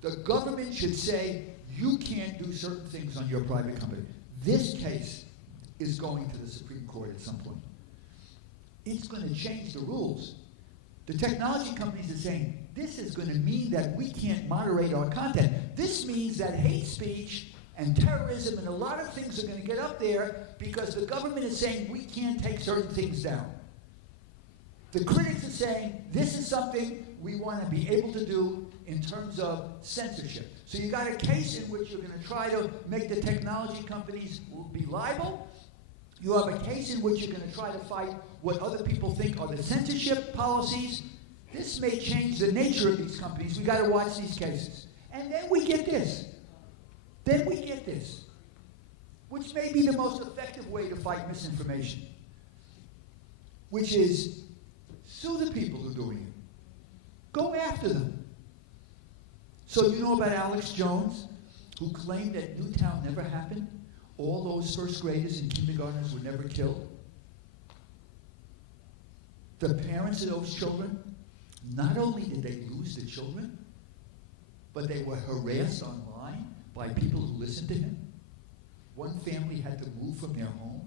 The government should say, you can't do certain things on your private company. This case is going to the Supreme Court at some point. It's going to change the rules. The technology companies are saying, this is going to mean that we can't moderate our content. This means that hate speech and terrorism and a lot of things are going to get up there because the government is saying we can't take certain things down. The critics are saying this is something we want to be able to do in terms of censorship. So you got a case in which you're going to try to make the technology companies be liable. You have a case in which you're going to try to fight what other people think are the censorship policies. This may change the nature of these companies. We got to watch these cases. And then we get this. Which may be the most effective way to fight misinformation, which is sue the people who are doing it. Go after them. So you know about Alex Jones, who claimed that Newtown never happened? All those first graders and kindergartners were never killed? The parents of those children, not only did they lose the children, but they were harassed online by people who listened to him. One family had to move from their home.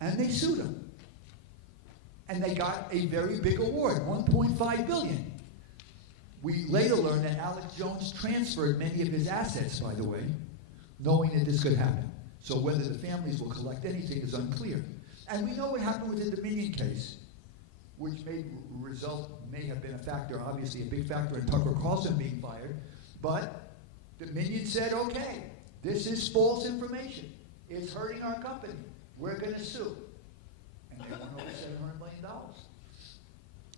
And they sued him. And they got a very big award, $1.5 billion. We later learned that Alex Jones transferred many of his assets, by the way, knowing that this could happen. So whether the families will collect anything is unclear. And we know what happened with the Dominion case, which may have been a factor, obviously a big factor in Tucker Carlson being fired. But Dominion said, okay, this is false information. It's hurting our company. We're going to sue. And they won over $700 million.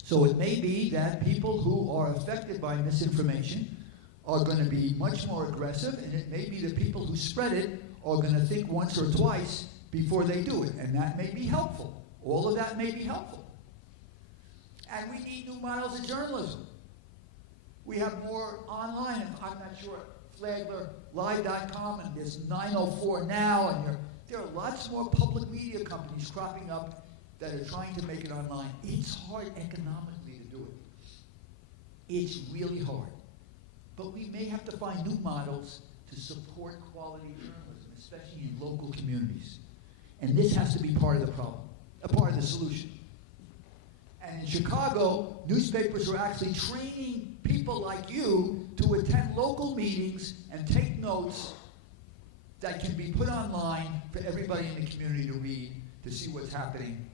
So it may be that people who are affected by misinformation are going to be much more aggressive, and it may be the people who spread it are going to think once or twice before they do it, and that may be helpful. All of that may be helpful. And we need new models of journalism. We have more online, and I'm not sure, FlaglerLive.com, and there's 904 Now, and there are lots more public media companies cropping up that are trying to make it online. It's hard economically to do it. It's really hard. But we may have to find new models to support quality journalism, especially in local communities. And this has to be part of the problem, a part of the solution. And in Chicago, newspapers are actually training people like you to attend local meetings and take notes that can be put online for everybody in the community to read, to see what's happening,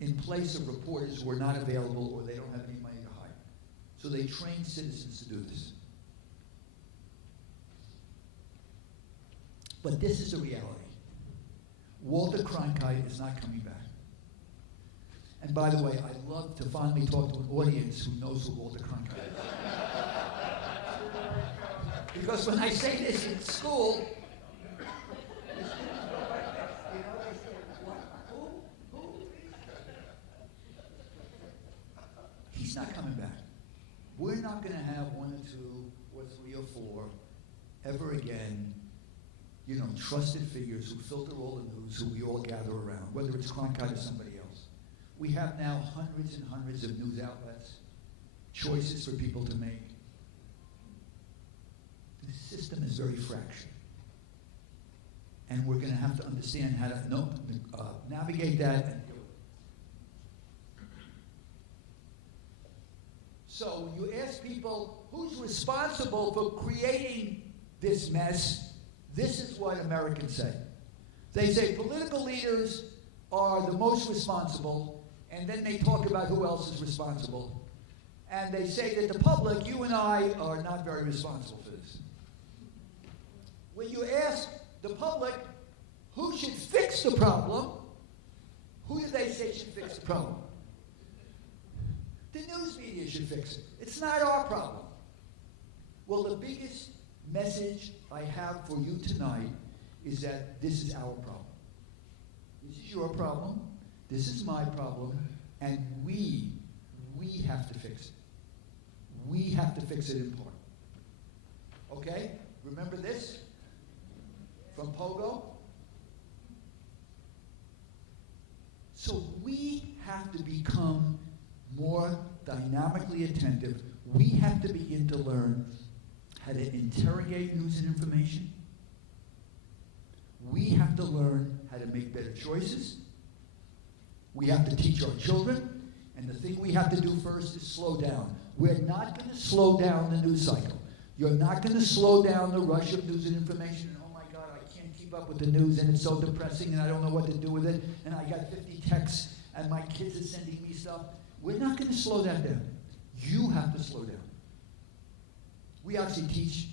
in place of reporters who are not available or they don't have any money to hire. So they train citizens to do this. But this is the reality. Walter Cronkite is not coming back. And by the way, I love to finally talk to an audience who knows who Walter Cronkite is. Because when I say this in school, you know, they say, what? Who? He's not coming back. We're not going to have 1 or 2 or 3 or 4 ever again, you know, trusted figures who filter all the news, who we all gather around, whether it's Cronkite or somebody else. We have now hundreds and hundreds of news outlets, choices for people to make. The system is very fractured. And we're going to have to understand how to navigate that and do it. So when you ask people who's responsible for creating this mess, this is what Americans say. They say political leaders are the most responsible, and then they talk about who else is responsible. And they say that the public, you and I, are not very responsible for this. When you ask the public who should fix the problem, who do they say should fix the problem? The news media should fix it. It's not our problem. Well, the biggest message I have for you tonight is that this is our problem. This is your problem. This is my problem. And we have to fix it. We have to fix it in part. Okay? Remember this? From Pogo? So we have to become more dynamically attentive. We have to begin to learn how to interrogate news and information. We have to learn how to make better choices. We have to teach our children. And the thing we have to do first is slow down. We're not going to slow down the news cycle. You're not going to slow down the rush of news and information. And, oh my God, I can't keep up with the news, and it's so depressing, and I don't know what to do with it, and I got 50 texts, and my kids are sending me stuff. We're not going to slow that down. You have to slow down. We actually teach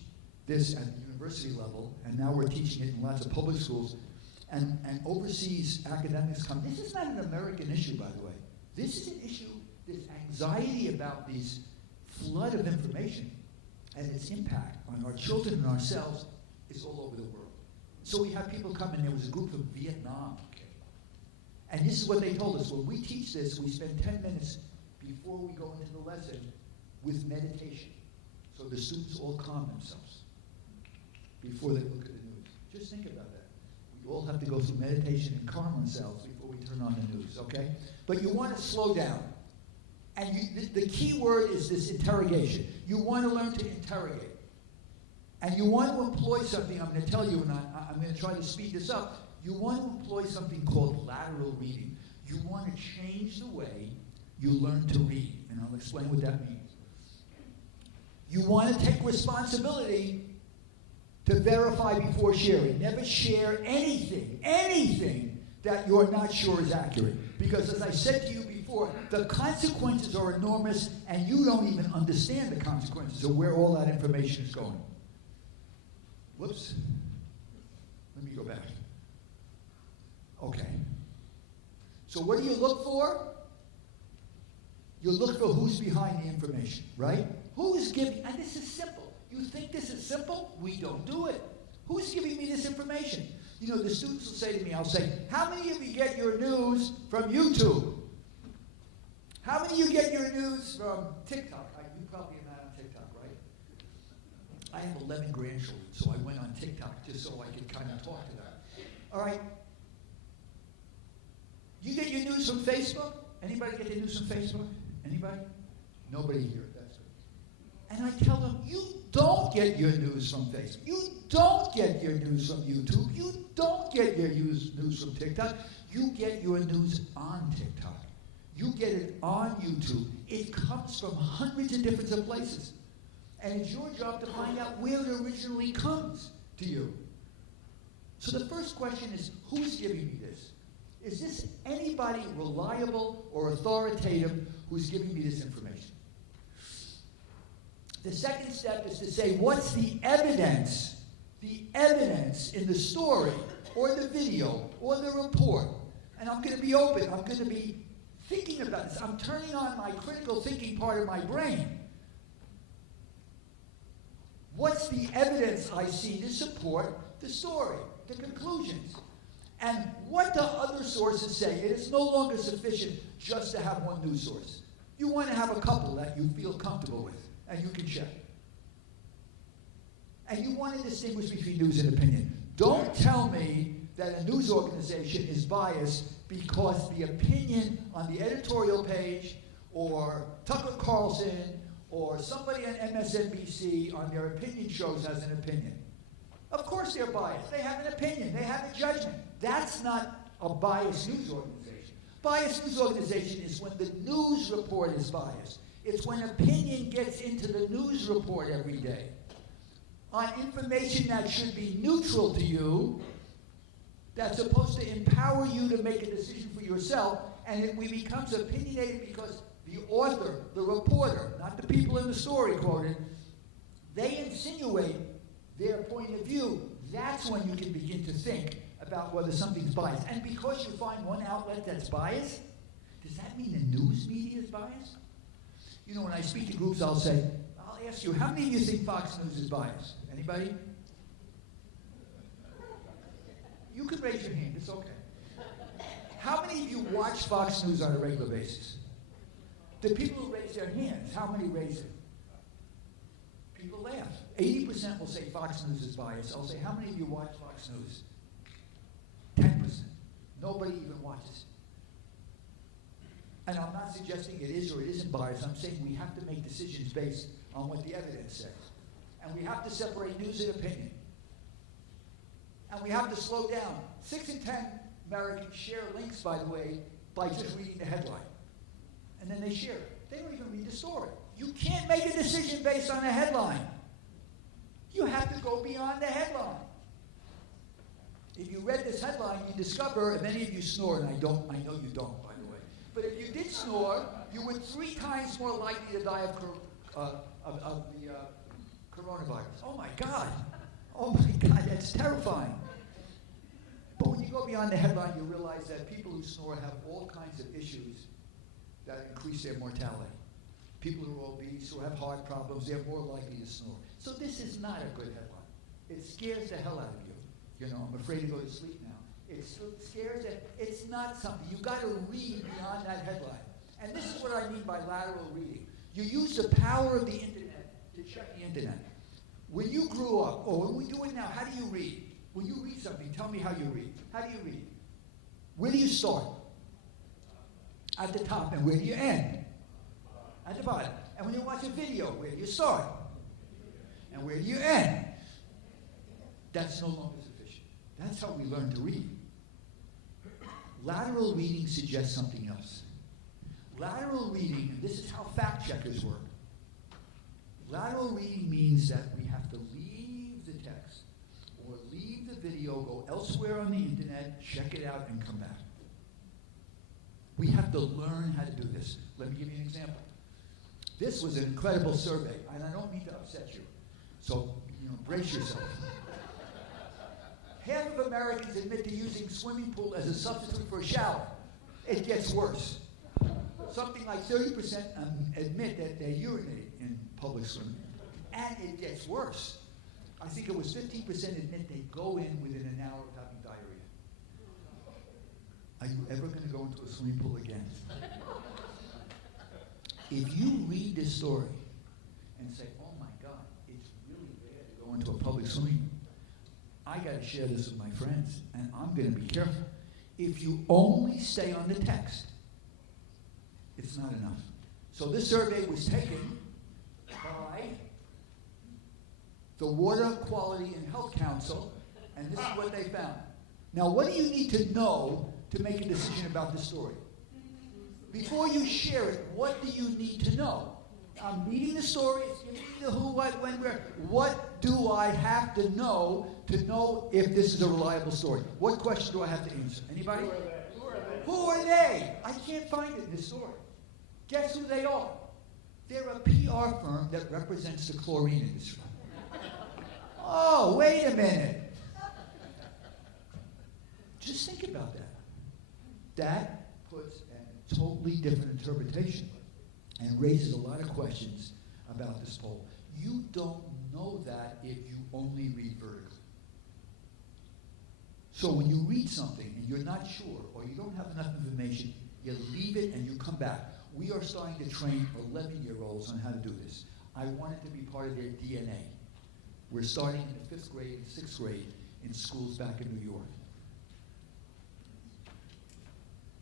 this at the university level, and now we're teaching it in lots of public schools. And overseas academics come. This is not an American issue, by the way. This is an issue, this anxiety about this flood of information and its impact on our children and ourselves is all over the world. So we have people come, and there was a group from Vietnam. And this is what they told us. When we teach this, we spend 10 minutes before we go into the lesson with meditation. So the students all calm themselves before they look at the news. Just think about that. We all have to go through meditation and calm ourselves before we turn on the news, okay? But you want to slow down. And the key word is this interrogation. You want to learn to interrogate. And you want to employ something, I'm going to tell you, and I'm going to try to speed this up. You want to employ something called lateral reading. You want to change the way you learn to read. And I'll explain what that means. You want to take responsibility to verify before sharing. Never share anything that you're not sure is accurate. Because as I said to you before, the consequences are enormous, and you don't even understand the consequences of where all that information is going. Whoops. Let me go back. Okay. So what do you look for? You look for who's behind the information, right? Who's giving, and this is simple. You think this is simple? We don't do it. Who's giving me this information? You know, the students will say to me, I'll say, how many of you get your news from YouTube? How many of you get your news from TikTok? You probably are not on TikTok, right? I have 11 grandchildren, so I went on TikTok just so I could kind of talk to them. All right. You get your news from Facebook? Anybody get their news from Facebook? Anybody? Nobody here. That's good. And I tell them, you don't get your news from Facebook. You don't get your news from YouTube. You don't get your news from TikTok. You get your news on TikTok. You get it on YouTube. It comes from hundreds of different places. And it's your job to find out where it originally comes to you. So the first question is, who's giving me this? Is this anybody reliable or authoritative who's giving me this information? The second step is to say, what's the evidence in the story or the video or the report? And I'm going to be open. I'm going to be thinking about this. I'm turning on my critical thinking part of my brain. What's the evidence I see to support the story, the conclusions? And what do other sources say? It is no longer sufficient just to have one news source. You want to have a couple that you feel comfortable with, and you can check. And you want to distinguish between news and opinion. Don't tell me that a news organization is biased because the opinion on the editorial page, or Tucker Carlson, or somebody on MSNBC on their opinion shows has an opinion. Of course they're biased. They have an opinion. They have a judgment. That's not a biased news organization. Biased news organization is when the news report is biased. It's when opinion gets into the news report every day on information that should be neutral to you, that's supposed to empower you to make a decision for yourself, and it becomes opinionated because the author, the reporter, not the people in the story quoted, they insinuate their point of view. That's when you can begin to think about whether something's biased. And because you find one outlet that's biased, does that mean the news media is biased? You know, when I speak to groups, I'll ask you, how many of you think Fox News is biased? Anybody? You can raise your hand, it's okay. How many of you watch Fox News on a regular basis? The people who raise their hands, how many raise it? People laugh. 80% will say Fox News is biased. I'll say, how many of you watch Fox News? 10%. Nobody even watches. And I'm not suggesting it is or it isn't biased. I'm saying we have to make decisions based on what the evidence says. And we have to separate news and opinion. And we have to slow down. 6 in 10 Americans share links, by the way, by just reading the headline. And then they share it. They don't even read the story. You can't make a decision based on a headline. You have to go beyond the headline. If you read this headline, you discover, if any of you snore, and I know you don't, by the way, but if you did snore, you were 3 times more likely to die of the coronavirus. Oh my God. Oh my God, that's terrifying. But when you go beyond the headline, you realize that people who snore have all kinds of issues that increase their mortality. People who are obese, who have heart problems, they're more likely to snore. So this is not a good headline. It scares the hell out of you. You know, I'm afraid to go to sleep now. It scares it. It's not something. You've got to read beyond that headline. And this is what I mean by lateral reading. You use the power of the internet to check the internet. When you grew up, or when we do it now, how do you read? When you read something, tell me how you read. How do you read? Where do you start? At the top. And where do you end? At the bottom. And when you watch a video, where do you start? And where do you end? That's no longer sufficient. That's how we learn to read. Lateral reading suggests something else. Lateral reading, and this is how fact checkers work. Lateral reading means that we have to leave the text or leave the video, go elsewhere on the internet, check it out, and come back. We have to learn how to do this. Let me give you an example. This was an incredible survey, and I don't mean to upset you, so brace yourself. Half of Americans admit to using swimming pool as a substitute for a shower. It gets worse. Something like 30% admit that they urinate in public swimming. And it gets worse. I think it was 15% admit they go in within an hour of having diarrhea. Are you ever going to go into a swimming pool again? If you read this story and say, oh my God, it's really bad to go into a public swimming pool, I got to share this with my friends, and I'm going to be careful. If you only stay on the text, it's not enough. So this survey was taken by the Water Quality and Health Council, and this is what they found. Now, what do you need to know to make a decision about this story? Before you share it, what do you need to know? I'm reading the story, it's giving me the who, what, when, where. What do I have to know if this is a reliable story? What question do I have to answer? Anybody? Who are they? I can't find it in this story. Guess who they are? They're a PR firm that represents the chlorine industry. Oh, wait a minute. Just think about that. That puts an totally different interpretation and raises a lot of questions about this poll. You don't know that if you only read vertically. So when you read something and you're not sure or you don't have enough information, you leave it and you come back. We are starting to train 11-year-olds on how to do this. I want it to be part of their DNA. We're starting in the 5th grade and 6th grade in schools back in New York.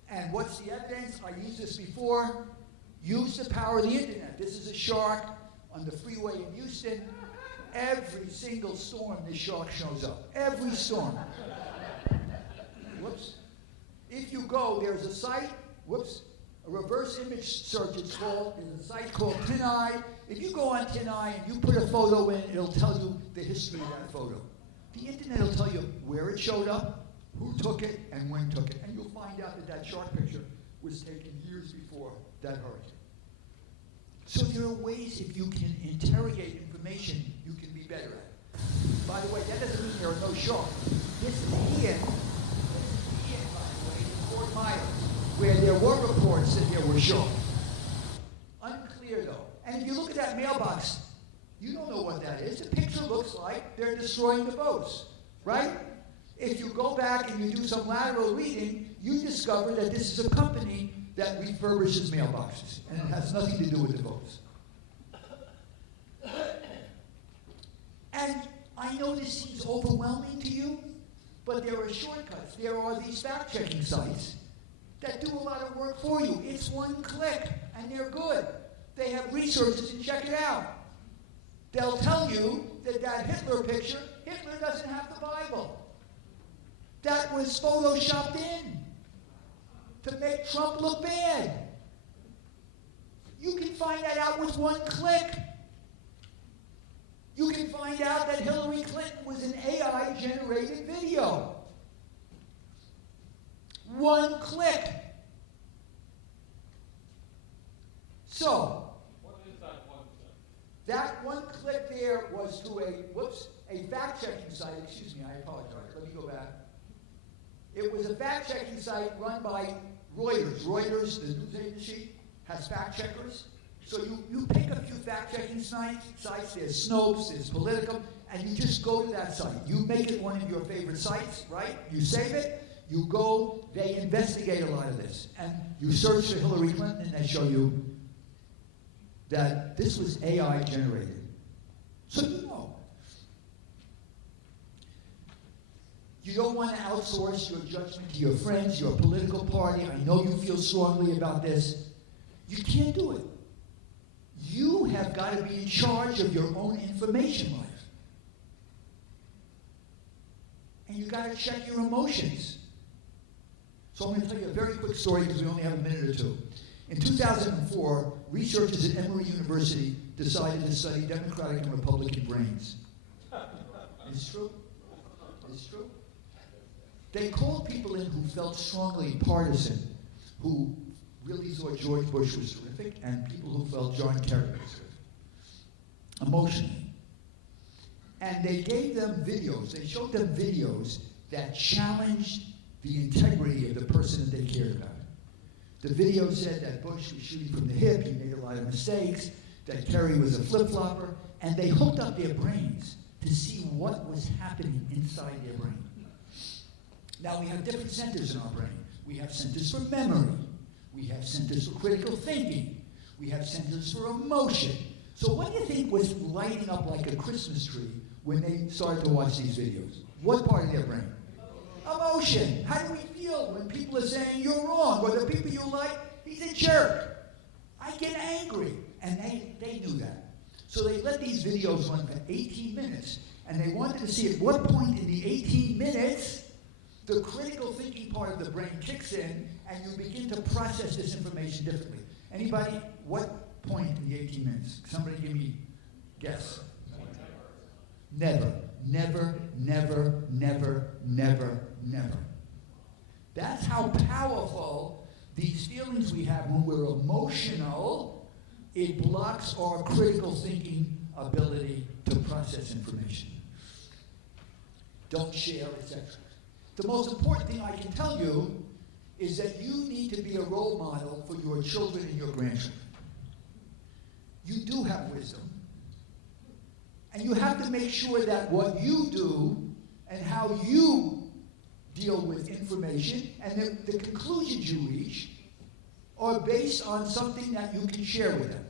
And what's the evidence? I used this before. Use the power of the internet. This is a shark on the freeway in Houston. Every single storm, this shark shows up. Every storm. Whoops. If you go, there's a site, whoops, a reverse image search it's called. There's a site called TinEye. If you go on TinEye and you put a photo in, it'll tell you the history of that photo. The internet will tell you where it showed up, who took it, and when took it. And you'll find out that that shark picture was taken years before that hurricane. So there are ways, if you can interrogate information, you can be better at it. By the way, that doesn't mean there are no sharks. This is Ian. This is Ian, by the way, in Fort Myers, where there were reports that there were sharks. Unclear, though. And if you look at that mailbox, you don't know what that is. The picture looks like they're destroying the boats, right? If you go back and you do some lateral reading, you discover that this is a company that refurbishes mailboxes, and it has nothing to do with the boats. And I know this seems overwhelming to you, but there are shortcuts. There are these fact-checking sites that do a lot of work for you. It's one click, and they're good. They have resources to check it out. They'll tell you that that Hitler picture, Hitler doesn't have the Bible. That was photoshopped in to make Trump look bad. You can find that out with one click. You can find out that Hillary Clinton was an AI-generated video. One click. So, what is that one click? that one click there was to a fact-checking site. Excuse me, I apologize. Let me go back. It was a fact-checking site run by Reuters. Reuters, the news agency, has fact-checkers. So you pick a few fact-checking sites. There's Snopes, there's Politico, and you just go to that site. You make it one of your favorite sites, right? You save it. You go. They investigate a lot of this. And you search for Hillary Clinton, and they show you that this was AI-generated. So you know. You don't want to outsource your judgment to your friends, your political party. I know you feel strongly about this. You can't do it. You have got to be in charge of your own information life. And you got to check your emotions. So I'm going to tell you a very quick story because we only have a minute or two. In 2004, researchers at Emory University decided to study Democratic and Republican brains. It's true. It's true. They called people in who felt strongly partisan, who really thought George Bush was terrific, and people who felt John Kerry was terrific, emotionally. And they gave them videos. They showed them videos that challenged the integrity of the person that they cared about. The video said that Bush was shooting from the hip, he made a lot of mistakes, that Kerry was a flip-flopper, and they hooked up their brains to see what was happening inside their brain. Now, we have different centers in our brain. We have centers for memory. We have centers for critical thinking. We have centers for emotion. So what do you think was lighting up like a Christmas tree when they started to watch these videos? What part of their brain? Emotion. How do we feel when people are saying you're wrong, or the people you like, he's a jerk? I get angry. And they knew that. So they let these videos run for 18 minutes, and they wanted to see at what point in the 18 minutes the critical thinking part of the brain kicks in, and you begin to process this information differently. Anybody, what point in the 18 minutes? Somebody give me a guess. Never, never, never, never, never, never. That's how powerful these feelings we have when we're emotional. It blocks our critical thinking ability to process information. Don't share, etc. The most important thing I can tell you is that you need to be a role model for your children and your grandchildren. You do have wisdom. And you have to make sure that what you do and how you deal with information and the conclusions you reach are based on something that you can share with them.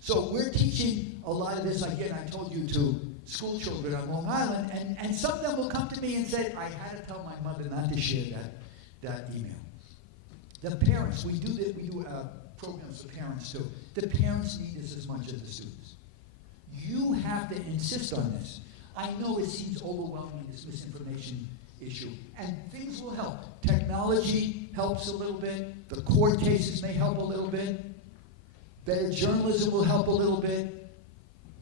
So we're teaching a lot of this, again, I told you, to school children on Long Island, and some of them will come to me and say, I had to tell my mother not to share that email. The parents, we do programs for parents too. The parents need this as much as the students. You have to insist on this. I know it seems overwhelming, this misinformation issue, and things will help. Technology helps a little bit. The court cases may help a little bit. Better journalism will help a little bit.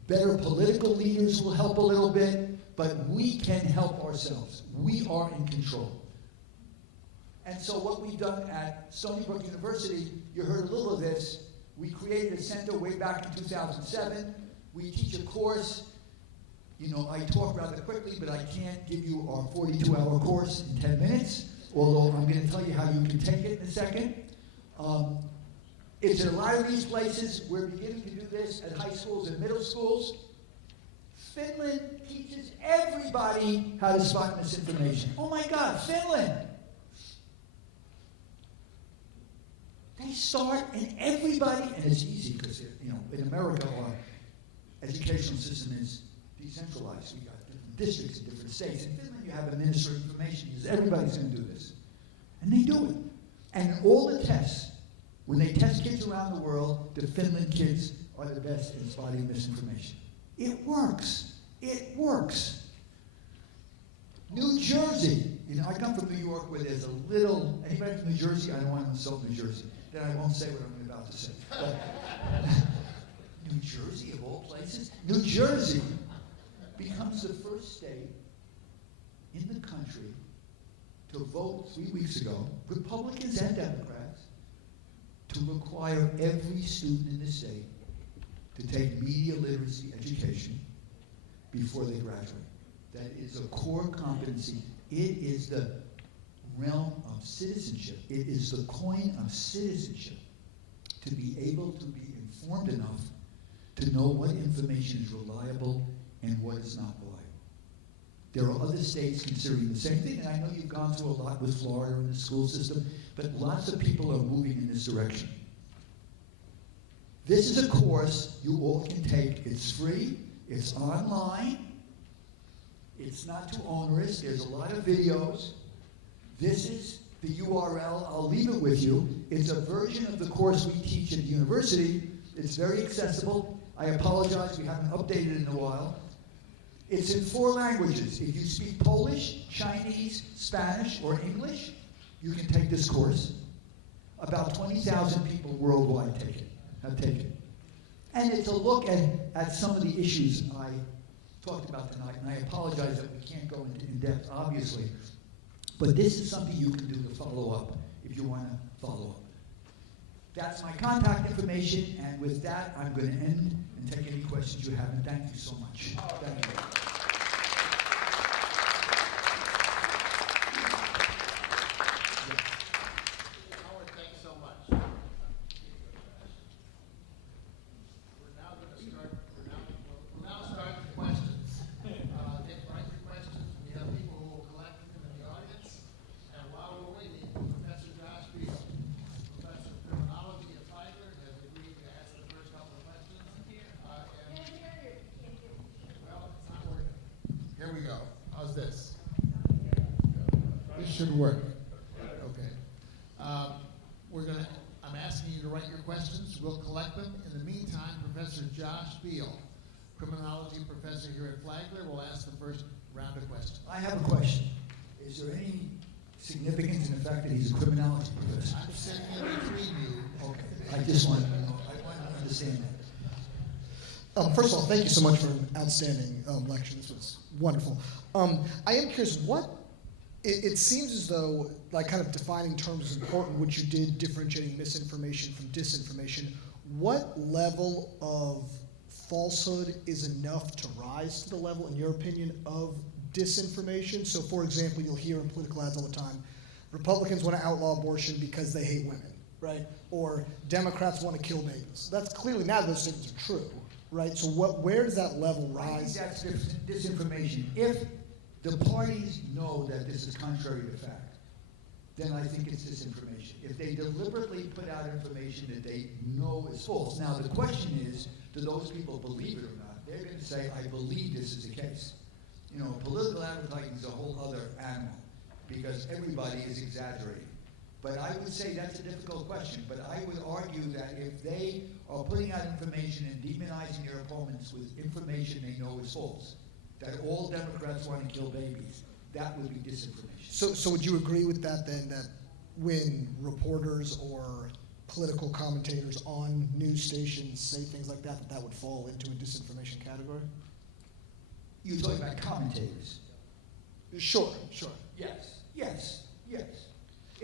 Better political leaders will help a little bit. But we can help ourselves. We are in control. And so what we've done at Stony Brook University, you heard a little of this. We created a center way back in 2007. We teach a course. You know, I talk rather quickly, but I can't give you our 42-hour course in 10 minutes, although I'm going to tell you how you can take it in a second. It's at a lot of these places. We're beginning to do this at high schools and middle schools. Finland teaches everybody how to spot misinformation. Oh my God, Finland! They start, and everybody, and it's easy because, you know, in America our educational system is decentralized. We got different districts in different states. In Finland, you have a minister of information. Because everybody's going to do this, and they do it. And all the tests, when they test kids around the world, the Finland kids are the best in spotting misinformation. It works. It works. New Jersey. You know, I come from New York where there's a little. Anybody from New Jersey? I don't want to insult New Jersey. Then I won't say what I'm about to say. But New Jersey, of all places, New Jersey becomes the first state in the country to vote 3 weeks ago, Republicans and Democrats, to require every student in the state to take media literacy education before they graduate. That is a core competency. It is the realm of citizenship. It is the coin of citizenship to be able to be informed enough to know what information is reliable and what is not reliable. There are other states considering the same thing, and I know you've gone through a lot with Florida and the school system, but lots of people are moving in this direction. This is a course you all can take. It's free. It's online. It's not too onerous. There's a lot of videos. This is the URL. I'll leave it with you. It's a version of the course we teach at the university. It's very accessible. I apologize, we haven't updated it in a while. It's in 4 languages. If you speak Polish, Chinese, Spanish, or English, you can take this course. About 20,000 people worldwide have taken it. And it's a look at some of the issues I talked about tonight, and I apologize that we can't go into in depth, obviously. But this is something you can do to follow up if you want to follow up. That's my contact information, and with that, I'm going to end and take any questions you have, and thank you so much. Thank you. Howard, thanks so much. We're now going to start. We'll now start the questions. Write your questions. We have people who will collect them in the audience. And while we're waiting, Professor Josh Beal, Professor of Criminology at Flagler, has agreed to ask the first couple of questions. Well, it's not working. Here we go. How's this? This should work. Okay. I'm asking you to write your questions. We'll collect them. In the meantime, Professor Josh Beal, criminology professor here at Flagler, will ask the first round of questions. I have a question. Is there any significance in the fact that he's a criminology professor? I'm sitting in between you. Okay. I just wanted to know. I want to understand that. First of all, thank you so much for an outstanding lecture. This was wonderful. I am curious, it seems as though, like, kind of defining terms is important, which you did, differentiating misinformation from disinformation. What level of falsehood is enough to rise to the level, in your opinion, of disinformation? So, for example, you'll hear in political ads all the time, Republicans want to outlaw abortion because they hate women, right? Or Democrats want to kill babies. That's clearly, now those statements are true, right? So where does that level I think rise? that's disinformation. If the parties know that this is contrary to fact, then I think it's disinformation. If they deliberately put out information that they know is false. Now, the question is, do those people believe it or not? They're going to say, I believe this is the case. You know, political advertising is a whole other animal because everybody is exaggerating. But I would say that's a difficult question. But I would argue that if they are putting out information and demonizing their opponents with information they know is false, that all Democrats want to kill babies, that would be disinformation. So would you agree with that then, that when reporters or political commentators on news stations say things like that, that would fall into a disinformation category? You're talking about commentators. Sure. Yes, yes, yes.